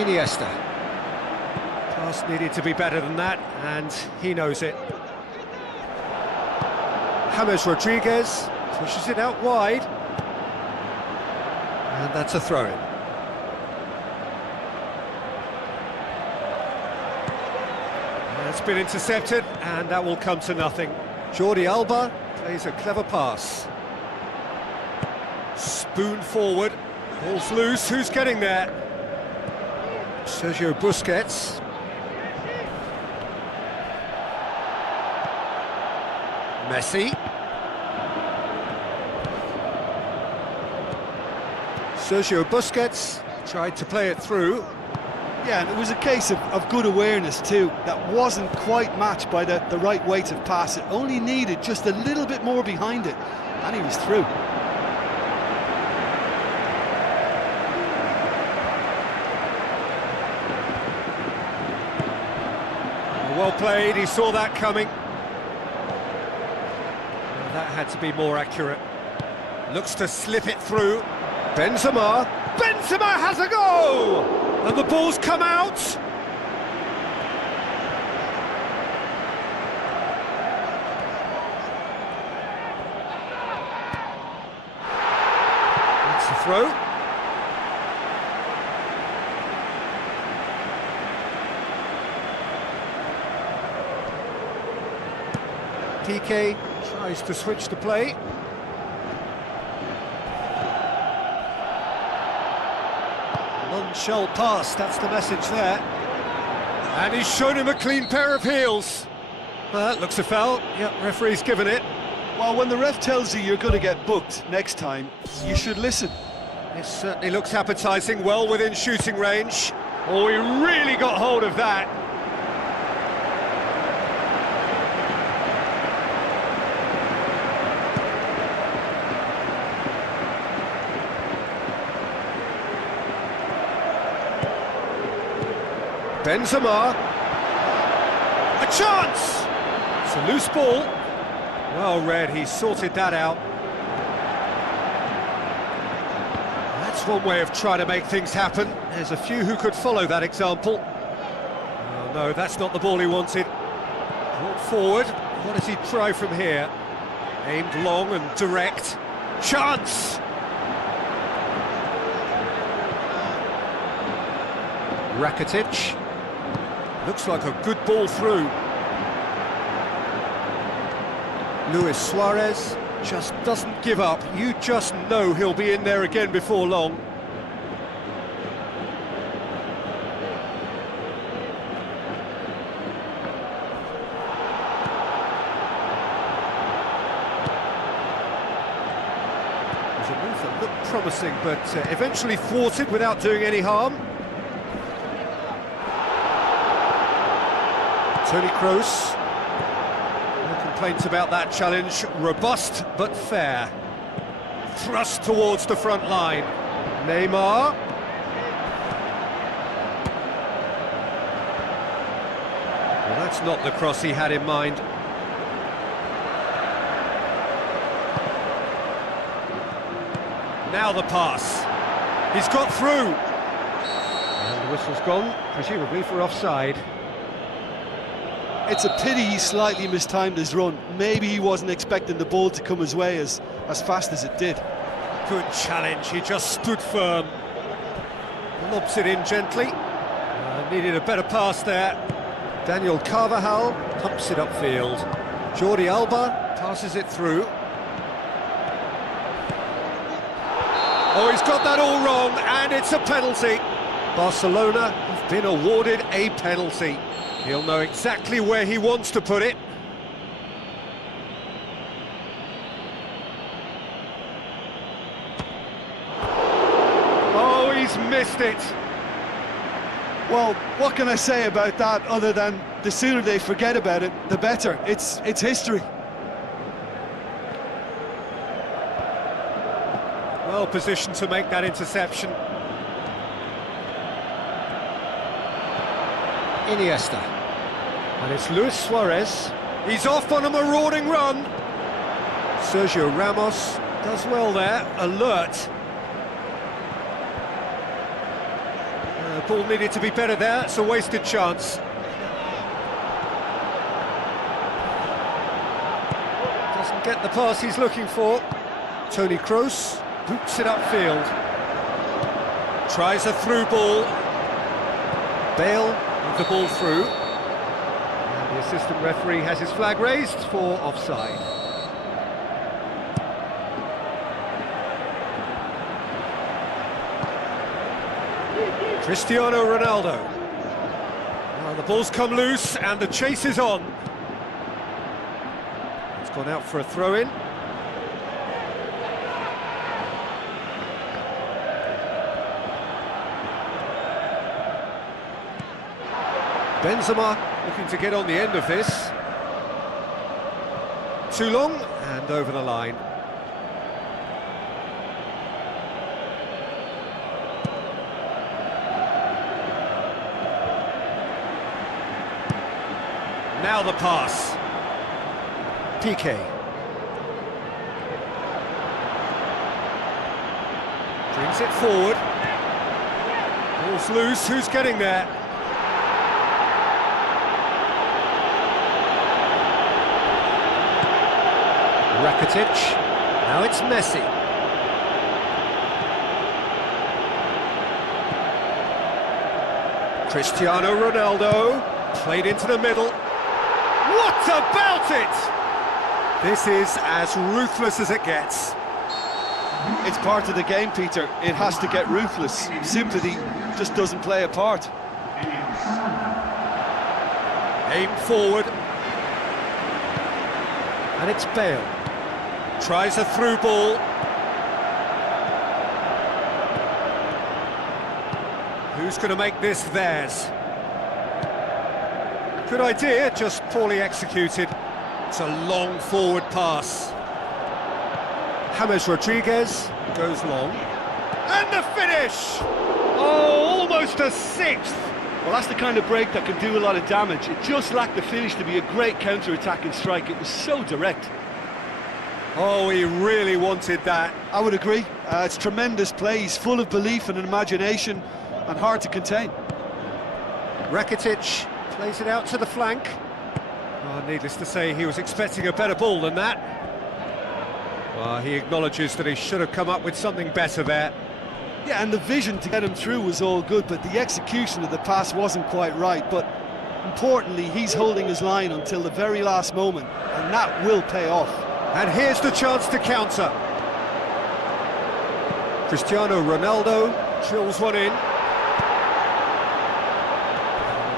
Iniesta. Pass needed to be better than that, and he knows it. James Rodriguez pushes it out wide. And that's a throw-in. It's been intercepted, and that will come to nothing. Jordi Alba plays a clever pass. Spoon forward, ball's loose, who's getting there? Sergio Busquets. Messi. Sergio Busquets tried to play it through. Yeah, and it was a case of good awareness too. That wasn't quite matched by the right weight of pass. It only needed just a little bit more behind it, and he was through. Well played, he saw that coming. Well, that had to be more accurate. Looks to slip it through. Benzema has a go! And the ball's come out! That's a throw. PK tries to switch the play. None-shall pass, that's the message there. And he's shown him a clean pair of heels. Well, that looks a foul. Yep, referee's given it. Well, when the ref tells you you're going to get booked next time, you should listen. This certainly looks appetising, well within shooting range. Oh, he really got hold of that. Benzema, a chance! It's a loose ball. Well read, he sorted that out. That's one way of trying to make things happen. There's a few who could follow that example. Oh no, that's not the ball he wanted. Brought forward, what does he try from here? Aimed long and direct. Chance! Rakitic. Looks like a good ball through. Luis Suarez just doesn't give up. You just know he'll be in there again before long. It was a move that looked promising, but eventually thwarted without doing any harm. Toni Kroos, no complaints about that challenge, robust but fair. Thrust towards the front line. Neymar. Well, that's not the cross he had in mind. Now the pass. He's got through. And the whistle's gone, presumably for offside. It's a pity he slightly mistimed his run. Maybe he wasn't expecting the ball to come his way as fast as it did. Good challenge, he just stood firm. Lobs it in gently. Needed a better pass there. Daniel Carvajal pumps it upfield. Jordi Alba passes it through. Oh, he's got that all wrong, and it's a penalty. Barcelona have been awarded a penalty. He'll know exactly where he wants to put it. Oh, he's missed it. Well, what can I say about that other than the sooner they forget about it, the better. It's history. Well positioned to make that interception. Iniesta. And it's Luis Suarez. He's off on a marauding run. Sergio Ramos does well there, alert. Ball needed to be better there, it's a wasted chance. Doesn't get the pass he's looking for. Toni Kroos boots it upfield. Tries a through ball. Bale with the ball through. And the assistant referee has his flag raised for offside. Cristiano Ronaldo. Well, the ball's come loose and the chase is on. It's gone out for a throw-in. Benzema looking to get on the end of this. Too long and over the line. Now the pass. PK. Brings it forward. Ball's loose, who's getting there? Rakitic. Now it's Messi. Cristiano Ronaldo. Played into the middle. What about it? This is as ruthless as it gets. It's part of the game, Peter. It has to get ruthless. Sympathy just doesn't play a part. Aim forward. And it's Bale. Tries a through ball. Who's going to make this theirs? Good idea, just poorly executed. It's a long forward pass. James Rodriguez goes long. And the finish! Oh, almost a sixth! Well, that's the kind of break that can do a lot of damage. It just lacked the finish to be a great counter-attacking strike. It was so direct. Oh, he really wanted that. I would agree. It's tremendous play. He's full of belief and imagination and hard to contain. Rakitic plays it out to the flank. Oh, needless to say, he was expecting a better ball than that. Well, he acknowledges that he should have come up with something better there. Yeah, and the vision to get him through was all good, but the execution of the pass wasn't quite right. But importantly, he's holding his line until the very last moment, and that will pay off. And here's the chance to counter. Cristiano Ronaldo drills one in.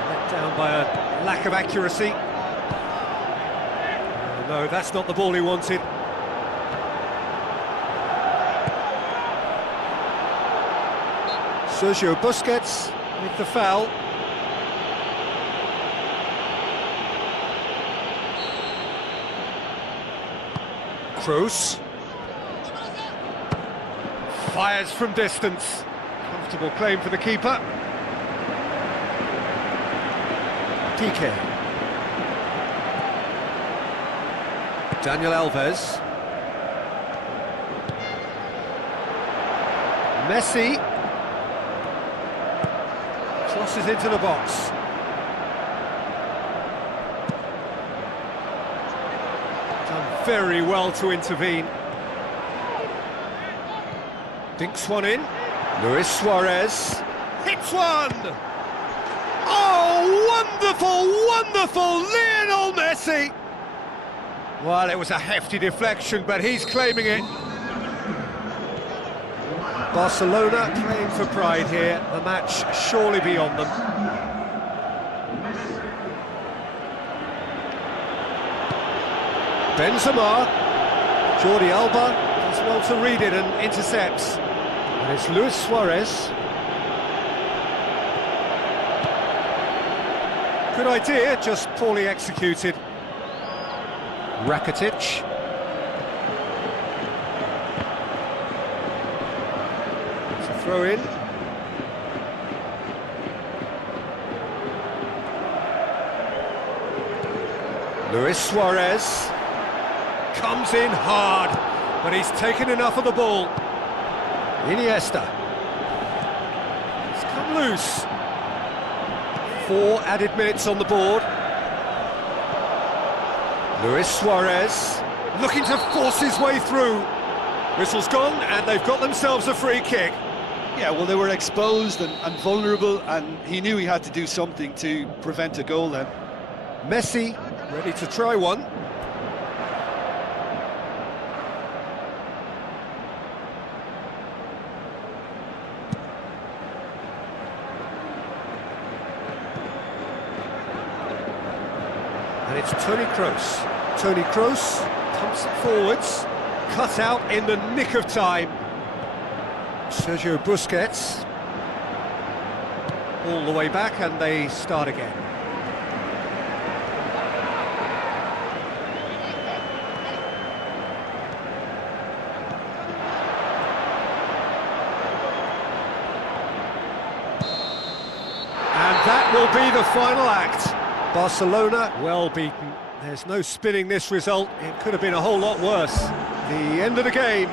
Let down by a lack of accuracy. No, that's not the ball he wanted. Sergio Busquets with the foul. Kroos. Fires from distance. Comfortable claim for the keeper. PK. Daniel Alves. Messi. Crosses into the box. Done very well to intervene. Dinks one in. Luis Suarez hits one! Oh, wonderful, wonderful Lionel Messi! Well, it was a hefty deflection, but he's claiming it. Barcelona playing for pride here, the match surely beyond them. Benzema, Jordi Alba does well to read it and intercepts. And it's Luis Suarez. Good idea, just poorly executed. Rakitic. It's a throw in. Luis Suarez comes in hard, but he's taken enough of the ball. Iniesta. It's come loose. 4 added minutes on the board. Luis Suarez looking to force his way through. Whistle's gone, and they've got themselves a free kick. Yeah, well, they were exposed and vulnerable, and he knew he had to do something to prevent a goal then. Messi ready to try one. And it's Toni Kroos. Toni Kroos pumps it forwards, cut out in the nick of time. Sergio Busquets. All the way back, and they start again. And that will be the final act. Barcelona well beaten. There's no spinning this result. It could have been a whole lot worse. The end of the game.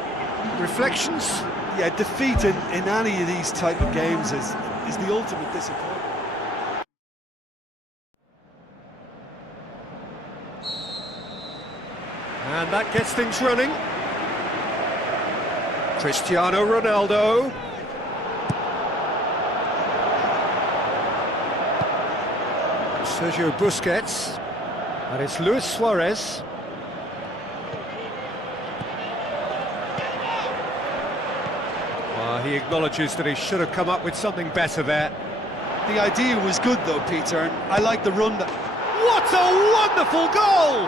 Reflections? Yeah, defeat in any of these type of games is the ultimate disappointment. And that gets things running. Cristiano Ronaldo. Sergio Busquets. And it's Luis Suarez. He acknowledges that he should have come up with something better there. The idea was good though, Peter, and I like the run that... What a wonderful goal!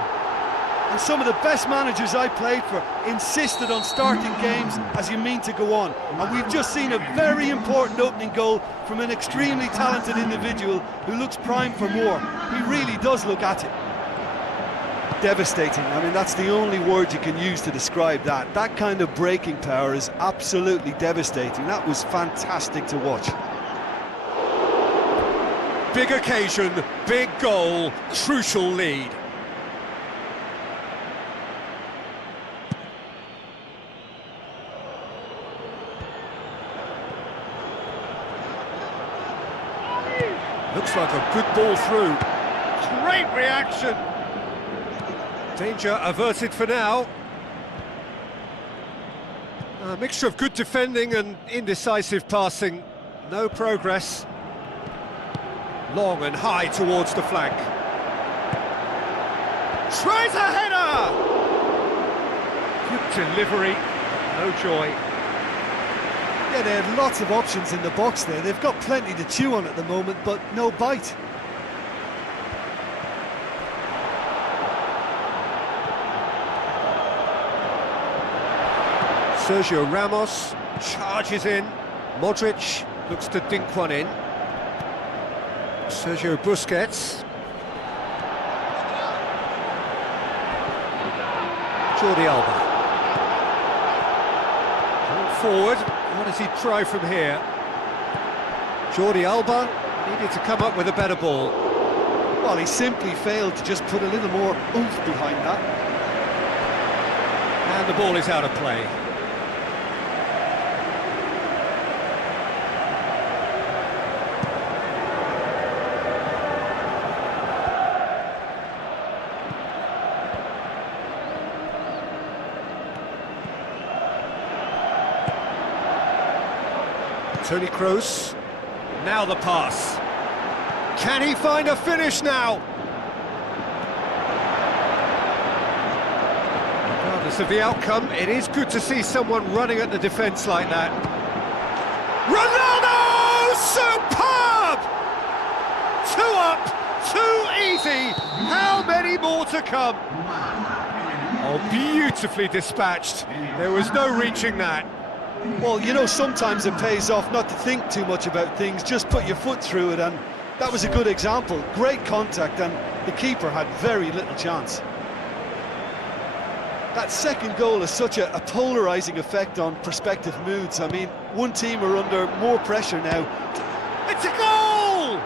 And some of the best managers I played for insisted on starting games as you mean to go on. And we've just seen a very important opening goal from an extremely talented individual who looks primed for more. He really does look at it. Devastating. I mean, that's the only word you can use to describe that. That kind of breaking power is absolutely devastating. That was fantastic to watch. Big occasion, big goal, crucial lead. Looks like a good ball through. Great reaction. Danger averted for now. A mixture of good defending and indecisive passing. No progress. Long and high towards the flank. Tries a header! Good delivery, no joy. Yeah, they had lots of options in the box there. They've got plenty to chew on at the moment, but no bite. Sergio Ramos charges in. Modric looks to dink one in. Sergio Busquets. Jordi Alba. Forward. What does he try from here? Jordi Alba needed to come up with a better ball. Well, he simply failed to just put a little more oomph behind that. And the ball is out of play. Toni Kroos, now the pass. Can he find a finish now? Regardless of the outcome, it is good to see someone running at the defence like that. Ronaldo! Superb! 2 up, 2 easy. How many more to come? Oh, beautifully dispatched. There was no reaching that. Well, you know, sometimes it pays off not to think too much about things, just put your foot through it, and That was a good example. Great contact, and the keeper had very little chance. That second goal has such a polarising effect on prospective moods. I mean, one team are under more pressure now. It's a goal!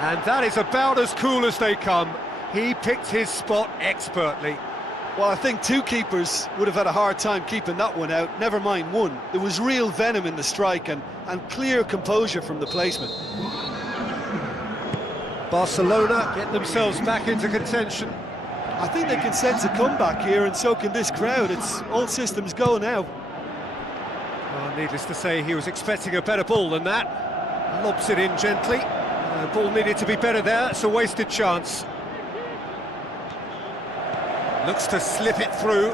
And that is about as cool as they come. He picked his spot expertly. Well, I think two keepers would have had a hard time keeping that one out, never mind one. There was real venom in the strike and clear composure from the placement. Barcelona get themselves back into contention. I think they can sense a comeback here, and so can this crowd. It's all systems go now. Well, needless to say, he was expecting a better ball than that. Lobs it in gently. The ball needed to be better there. It's a wasted chance. Looks to slip it through.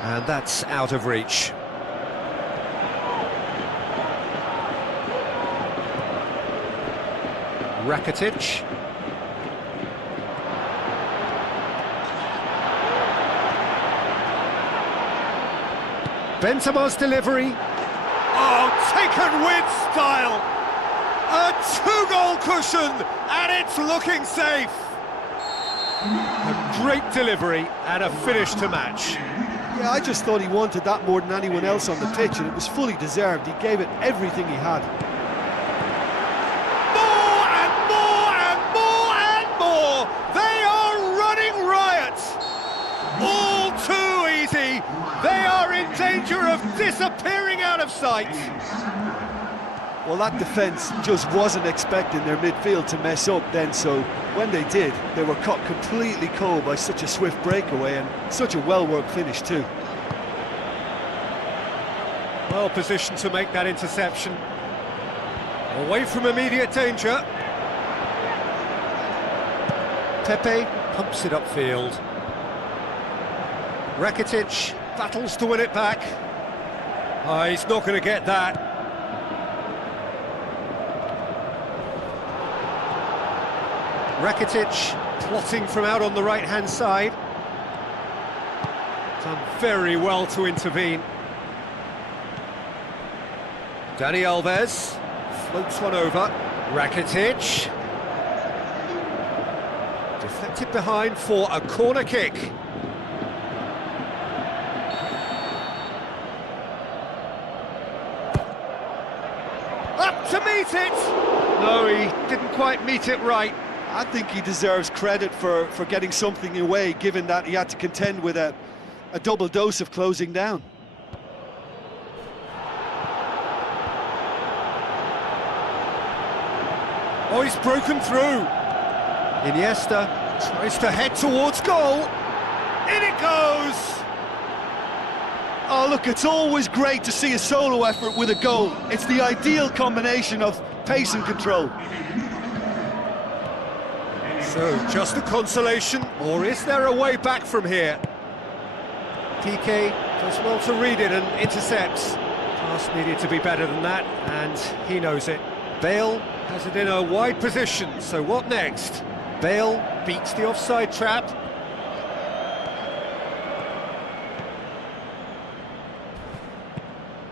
And that's out of reach. Rakitic. Benzema's delivery. Oh, taken with style. A two-goal cushion, and it's looking safe. A great delivery and a finish to match. Yeah, I just thought he wanted that more than anyone else on the pitch, and it was fully deserved. He gave it everything he had. More and more and more and more. They are running riot. All too easy. They are in danger of disappearing out of sight. Well, that defence just wasn't expecting their midfield to mess up then, so when they did, they were caught completely cold by such a swift breakaway and such a well-worked finish too. Well positioned to make that interception. Away from immediate danger. Pepe pumps it upfield. Rakitic battles to win it back. Oh, he's not going to get that. Rakitic plotting from out on the right-hand side. Done very well to intervene. Dani Alves floats one over. Rakitic. Deflected behind for a corner kick. Up to meet it! No, he didn't quite meet it right. I think he deserves credit for getting something away, given that he had to contend with a double dose of closing down. Oh, he's broken through. Iniesta tries to head towards goal. In it goes! Oh, look, it's always great to see a solo effort with a goal. It's the ideal combination of pace and control. So, just a consolation, or is there a way back from here? PK does well to read it and intercepts. Pass needed to be better than that, and he knows it. Bale has it in a wide position, so what next? Bale beats the offside trap.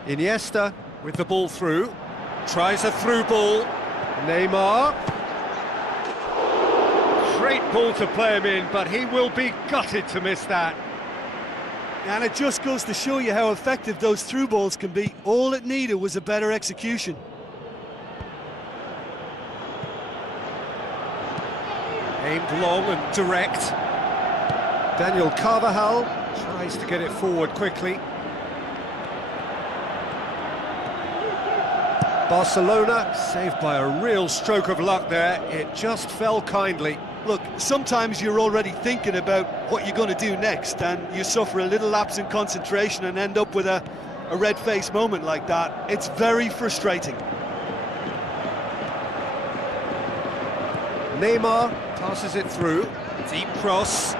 Iniesta with the ball through. Tries a through ball. Neymar. Great ball to play him in, but he will be gutted to miss that. And it just goes to show you how effective those through balls can be. All it needed was a better execution. Aimed long and direct. Daniel Carvajal tries to get it forward quickly. Barcelona saved by a real stroke of luck there. It just fell kindly. Look, sometimes you're already thinking about what you're going to do next, and you suffer a little lapse in concentration and end up with a red-faced moment like that. It's very frustrating. Neymar passes it through. Deep cross.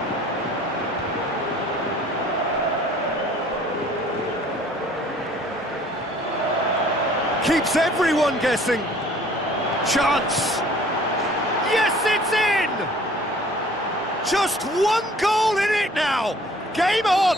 Keeps everyone guessing. Chance. Yes, it's in! Just one goal in it now. Game on!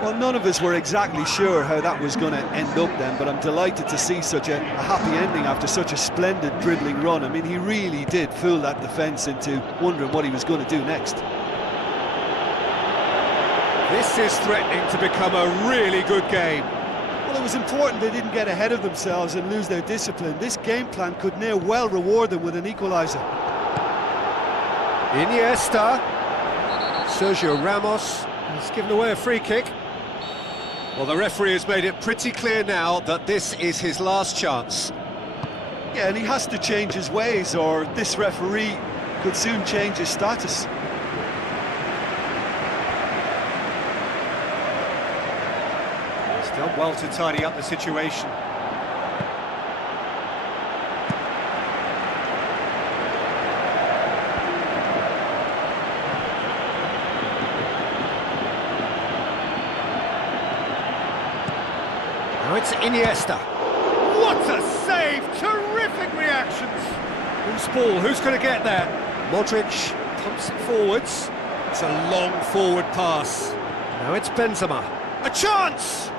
Well, none of us were exactly sure how that was going to end up then, but I'm delighted to see such a happy ending after such a splendid dribbling run. I mean, he really did fool that defence into wondering what he was going to do next. This is threatening to become a really good game. Well, it was important they didn't get ahead of themselves and lose their discipline. This game plan could now well reward them with an equaliser. Iniesta. Sergio Ramos has given away a free kick. Well, the referee has made it pretty clear now that this is his last chance. Yeah, and he has to change his ways, or this referee could soon change his status. He's done well to tidy up the situation. Now it's Iniesta. What a save! Terrific reactions! Who's ball? Who's going to get there? Modric pumps it forwards. It's a long forward pass. Now it's Benzema. A chance!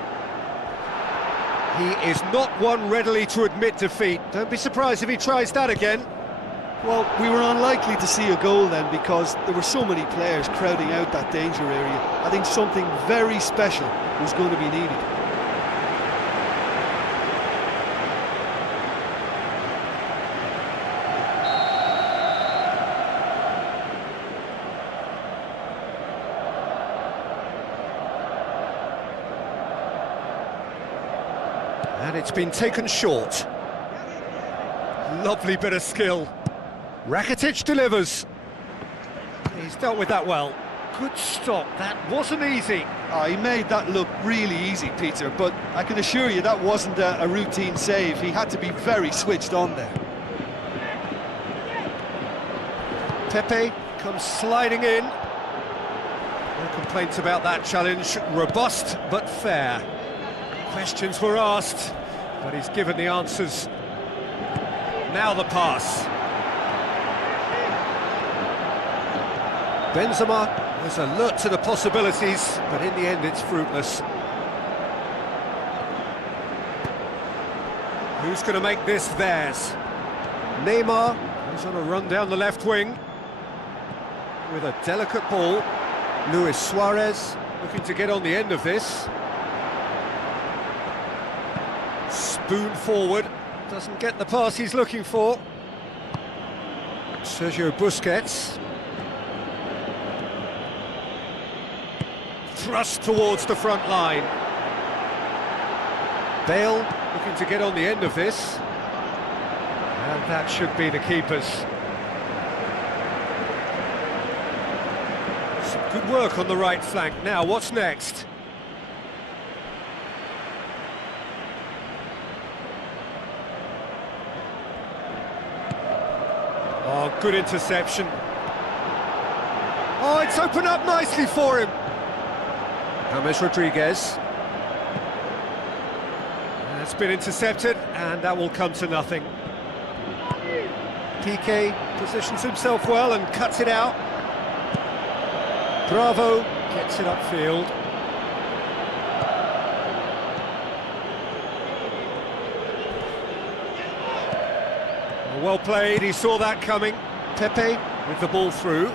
He is not one readily to admit defeat. Don't be surprised if he tries that again. Well, we were unlikely to see a goal then because there were so many players crowding out that danger area. I think something very special was going to be needed. And it's been taken short. Lovely bit of skill. Rakitic delivers. He's dealt with that well. Good stop, that wasn't easy. Oh, he made that look really easy, Peter, but I can assure you that wasn't a routine save. He had to be very switched on there. Pepe comes sliding in. No complaints about that challenge. Robust but fair. Questions were asked, but he's given the answers. Now the pass. Benzema was alert to the possibilities, but in the end it's fruitless. Who's going to make this theirs? Neymar goes on a run down the left wing with a delicate ball. Luis Suarez looking to get on the end of this. Spoon forward, doesn't get the pass he's looking for. Sergio Busquets. Thrust towards the front line. Bale looking to get on the end of this. And that should be the keepers. Some good work on the right flank. Now, what's next? Oh, good interception. Oh, it's opened up nicely for him. James Rodriguez. That's been intercepted, and that will come to nothing. PK positions himself well and cuts it out. Bravo gets it upfield. Well played, he saw that coming. Pepe with the ball through.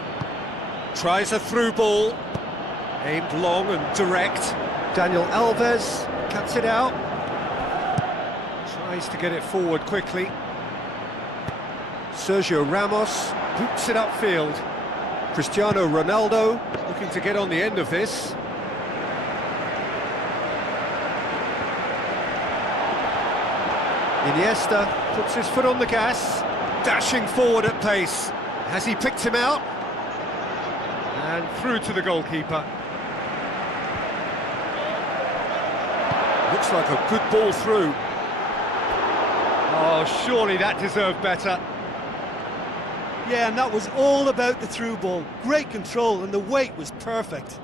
Tries a through ball. Aimed long and direct. Daniel Alves cuts it out. Tries to get it forward quickly. Sergio Ramos boots it upfield. Cristiano Ronaldo looking to get on the end of this. Iniesta puts his foot on the gas, dashing forward at pace. Has he picked him out? And through to the goalkeeper. Looks like a good ball through. Oh, surely that deserved better. Yeah, and that was all about the through ball. Great control, and the weight was perfect.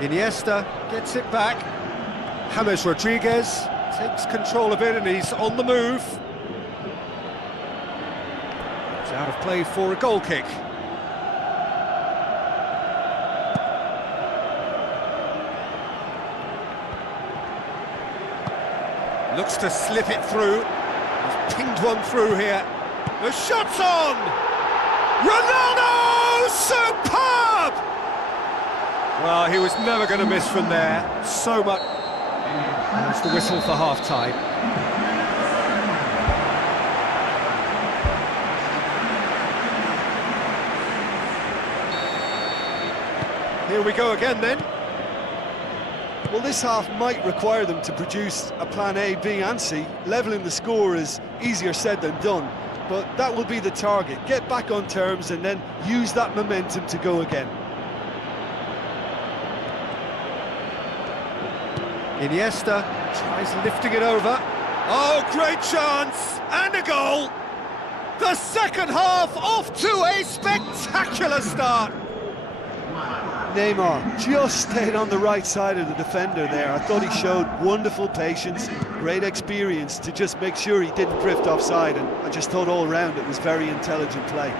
Iniesta gets it back. James Rodriguez takes control of it and he's on the move. It's out of play for a goal kick. Looks to slip it through. He's pinged one through here. The shot's on! Ronaldo! Superb! Well, he was never going to miss from there. So much. That's the whistle for half-time. Here we go again then. Well, this half might require them to produce a plan A, B and C. Levelling the score is easier said than done, but that will be the target. Get back on terms and then use that momentum to go again. Iniesta tries lifting it over. Oh, great chance! And a goal! The second half off to a spectacular start! Neymar just stayed on the right side of the defender there. I thought he showed wonderful patience, great experience to just make sure he didn't drift offside, and I just thought all round it was very intelligent play.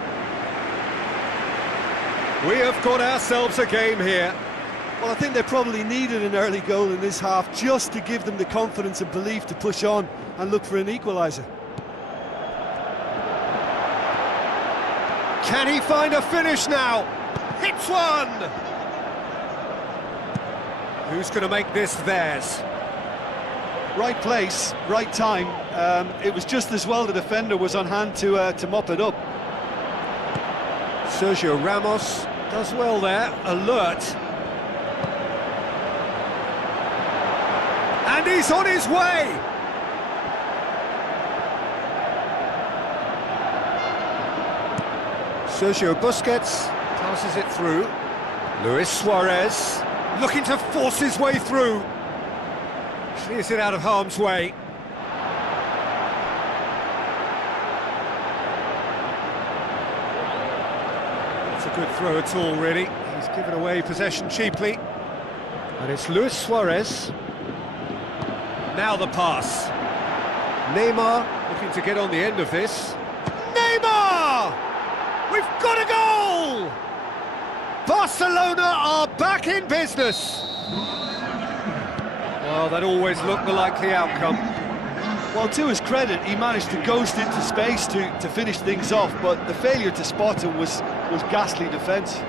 We have got ourselves a game here. Well, I think they probably needed an early goal in this half just to give them the confidence and belief to push on and look for an equaliser. Can he find a finish now? Hits one! Who's going to make this theirs? Right place, right time. It was just as well the defender was on hand to mop it up. Sergio Ramos does well there, alert. And he's on his way! Sergio Busquets passes it through. Luis Suarez looking to force his way through. Clears it out of harm's way. That's a good throw at all, really. He's given away possession cheaply. And it's Luis Suarez. Now the pass. Neymar looking to get on the end of this. Neymar! We've got a goal! Barcelona are back in business. Well, that always looked the likely outcome. Well, to his credit, he managed to ghost into space to finish things off, but the failure to spot him was ghastly defence.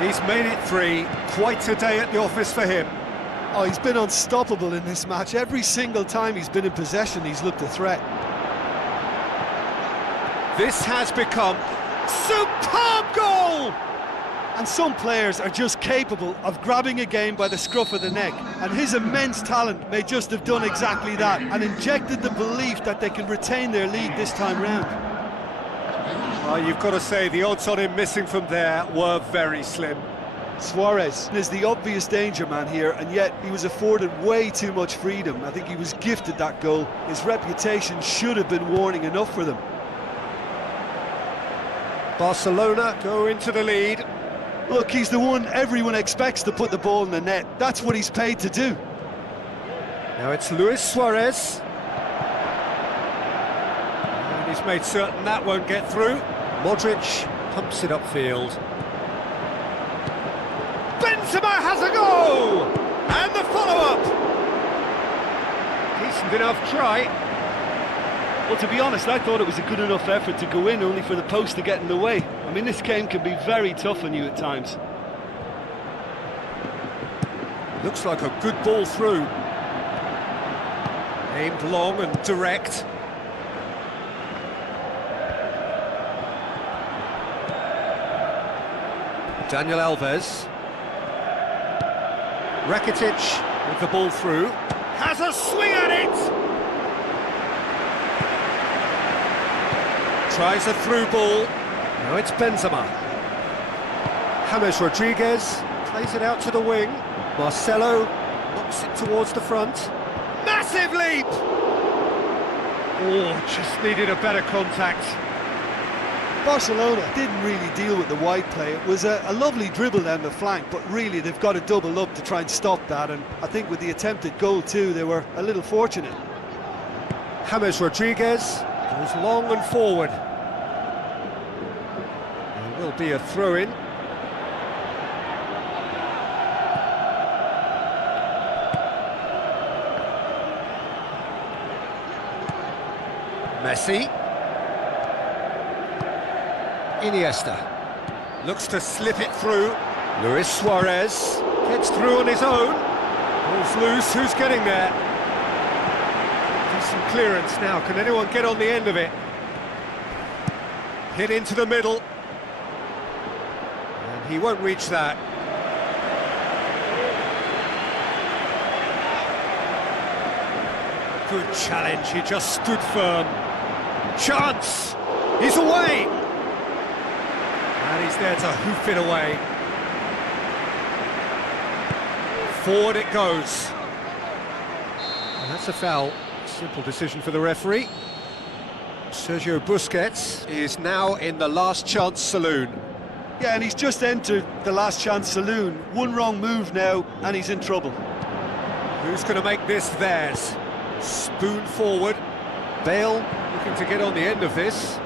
He's made it 3. Quite a day at the office for him. Oh, he's been unstoppable in this match. Every single time he's been in possession, he's looked a threat. This has become superb goal! And some players are just capable of grabbing a game by the scruff of the neck, and his immense talent may just have done exactly that and injected the belief that they can retain their lead this time round. Well, you've got to say the odds on him missing from there were very slim. Suarez is the obvious danger man here, and yet he was afforded way too much freedom. I think he was gifted that goal. His reputation should have been warning enough for them. Barcelona go into the lead. Look, he's the one everyone expects to put the ball in the net. That's what he's paid to do. Now it's Luis Suarez. And he's made certain that won't get through. Modric pumps it upfield. Benzema has a go! And the follow-up! Decent enough try. Well, to be honest, I thought it was a good enough effort to go in, only for the post to get in the way. I mean, this game can be very tough on you at times. Looks like a good ball through. Aimed long and direct. Daniel Alves. Rakitic with the ball through. Has a swing at it! Tries a through ball. Now it's Benzema. James Rodriguez plays it out to the wing. Marcelo knocks it towards the front. Massive leap! Oh, just needed a better contact. Barcelona didn't really deal with the wide play. It was a lovely dribble down the flank, but really they've got to double up to try and stop that, and I think with the attempted goal too, they were a little fortunate. James Rodriguez goes long and forward. There will be a throw-in. Messi. Iniesta. Looks to slip it through. Luis Suarez gets through on his own. Ball's loose, who's getting there? Decent clearance now, can anyone get on the end of it? Hit into the middle. And he won't reach that. Good challenge, he just stood firm. Chance! He's away! And he's there to hoof it away. Forward it goes. And that's a foul. Simple decision for the referee. Sergio Busquets is now in the last chance saloon. Yeah, and he's just entered the last chance saloon. One wrong move now, and he's in trouble. Who's going to make this theirs? Spoon forward. Bale looking to get on the end of this.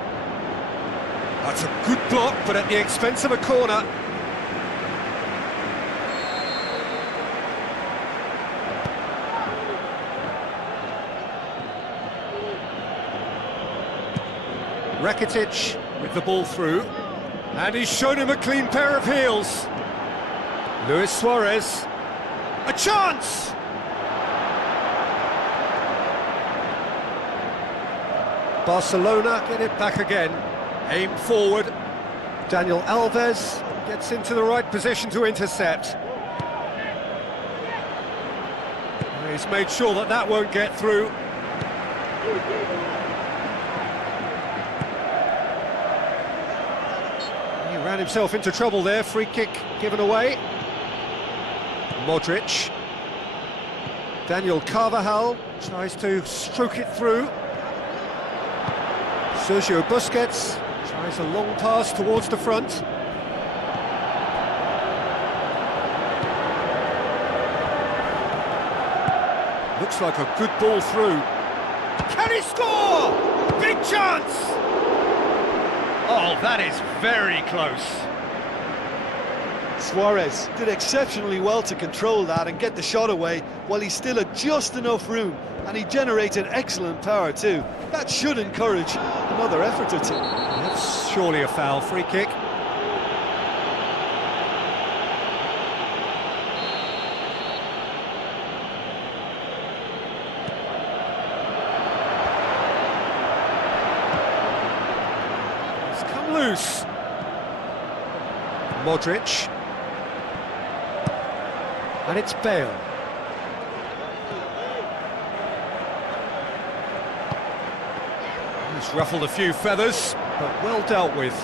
That's a good block, but at the expense of a corner. Rakitic with the ball through, and he's shown him a clean pair of heels. Luis Suarez, a chance! Barcelona get it back again, aim forward. Daniel Alves gets into the right position to intercept. He's made sure that that won't get through. Ran himself into trouble there, free kick given away. Modric. Daniel Carvajal tries to stroke it through. Sergio Busquets tries a long pass towards the front. Looks like a good ball through. Can he score? Big chance! Oh, that is very close. Suarez did exceptionally well to control that and get the shot away while he still had just enough room, and he generated excellent power too. That should encourage another effort or two. That's surely a foul. Free kick. Loose. Modric. And it's Bale. He's ruffled a few feathers, but well dealt with.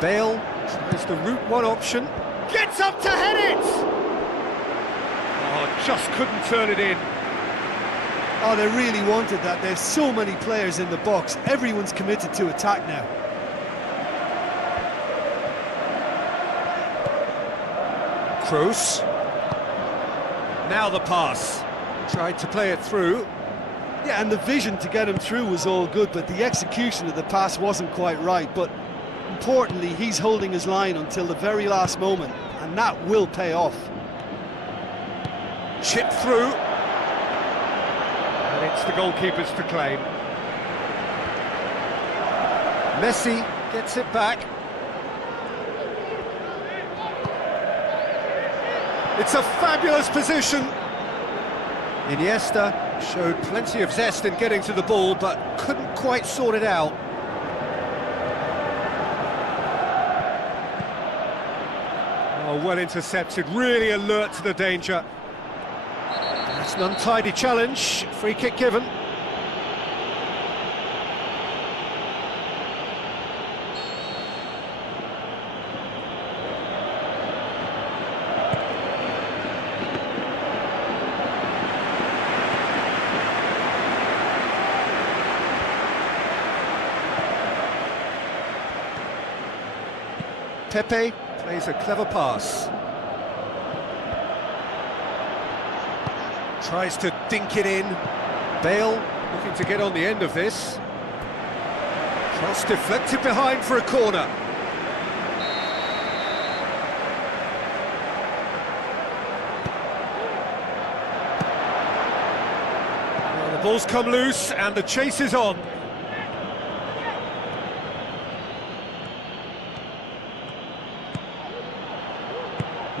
Bale tries the route one option. Gets up to head it! Oh, just couldn't turn it in. Oh, they really wanted that. There's so many players in the box. Everyone's committed to attack now. Kroos. Now the pass. Tried to play it through. Yeah, and the vision to get him through was all good, but the execution of the pass wasn't quite right. But importantly, he's holding his line until the very last moment, and that will pay off. Chip through. And it's the goalkeepers to claim. Messi gets it back. It's a fabulous position. Iniesta showed plenty of zest in getting to the ball, but couldn't quite sort it out. Oh, well intercepted, really alert to the danger. That's an untidy challenge, free kick given. Pepe plays a clever pass. Tries to dink it in. Bale looking to get on the end of this. Cross deflected behind for a corner. Well, the ball's come loose and the chase is on.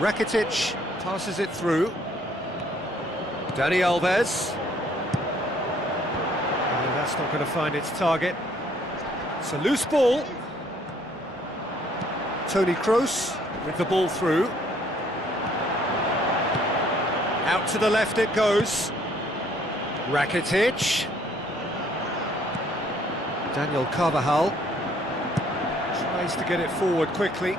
Rakitic passes it through. Dani Alves. Oh, that's not going to find its target. It's a loose ball. Toni Kroos with the ball through. Out to the left it goes. Rakitic. Daniel Carvajal tries to get it forward quickly.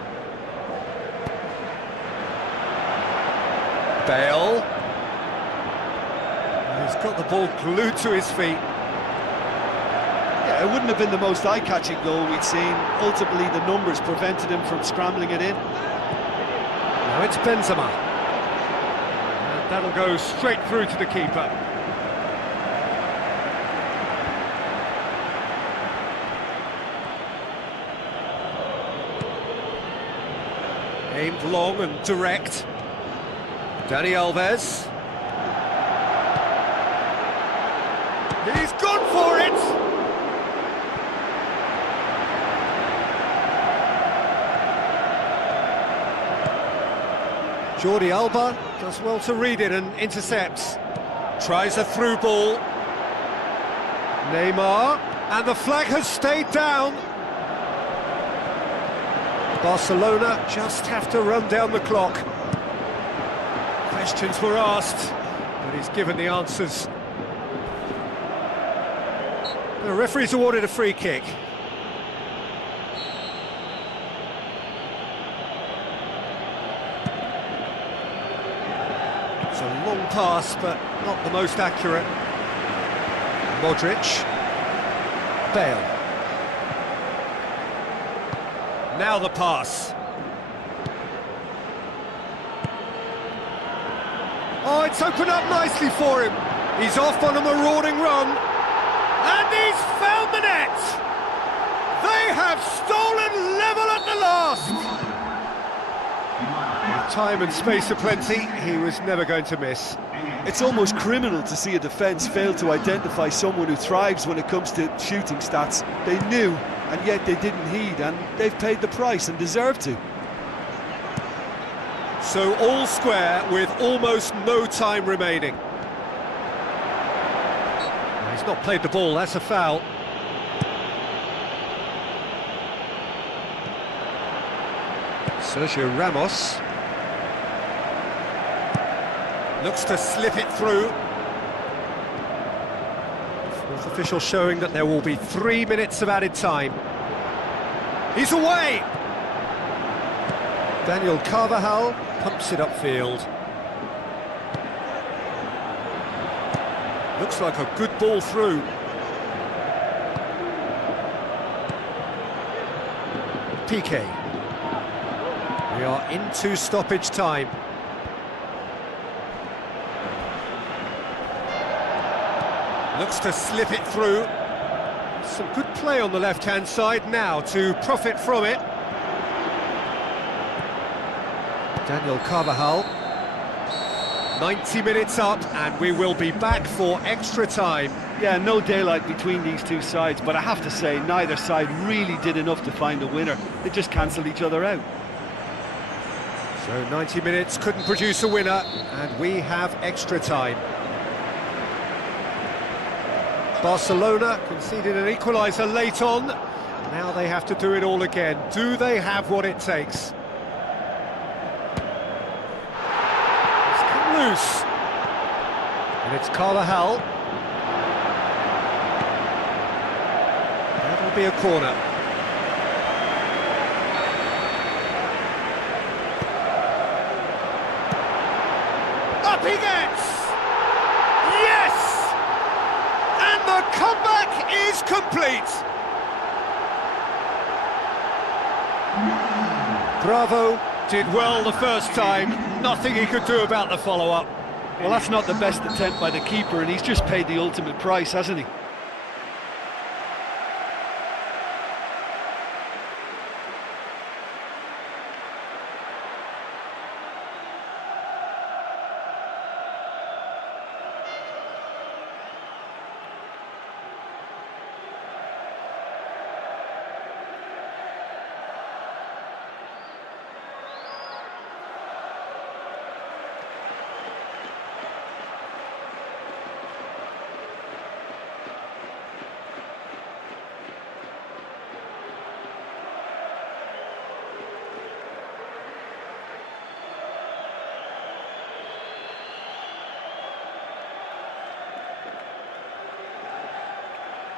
Bale. He's got the ball glued to his feet. Yeah, it wouldn't have been the most eye-catching goal we'd seen. Ultimately, the numbers prevented him from scrambling it in. Now it's Benzema. And that'll go straight through to the keeper. Aimed long and direct. Dani Alves. He's gone for it! Jordi Alba does well to read it and intercepts. Tries a through ball. Neymar, and the flag has stayed down. Barcelona just have to run down the clock. Questions were asked, but he's given the answers. The referee's awarded a free kick. It's a long pass, but not the most accurate. Modric. Bale. Now the pass. Oh, it's opened up nicely for him. He's off on a marauding run. And he's found the net! They have stolen level at the last! With time and space aplenty, he was never going to miss. It's almost criminal to see a defence fail to identify someone who thrives when it comes to shooting stats. They knew, and yet they didn't heed, and they've paid the price and deserve to. So all square with almost no time remaining. He's not played the ball, that's a foul. Sergio Ramos looks to slip it through. Fourth official showing that there will be 3 minutes of added time. He's away! Daniel Carvajal pumps it upfield. Looks like a good ball through. PK. We are into stoppage time. Looks to slip it through. Some good play on the left-hand side now to profit from it. Daniel Carvajal. 90 minutes up, and we will be back for extra time. Yeah, no daylight between these two sides, but I have to say, neither side really did enough to find a winner. They just cancelled each other out. So 90 minutes couldn't produce a winner, and we have extra time. Barcelona conceded an equaliser late on. Now they have to do it all again. Do they have what it takes? Loose. And it's Carvajal. That'll be a corner. Up he gets! Yes! And the comeback is complete! Bravo did well the first time. Nothing he could do about the follow-up. Well, that's not the best attempt by the keeper, and he's just paid the ultimate price, hasn't he?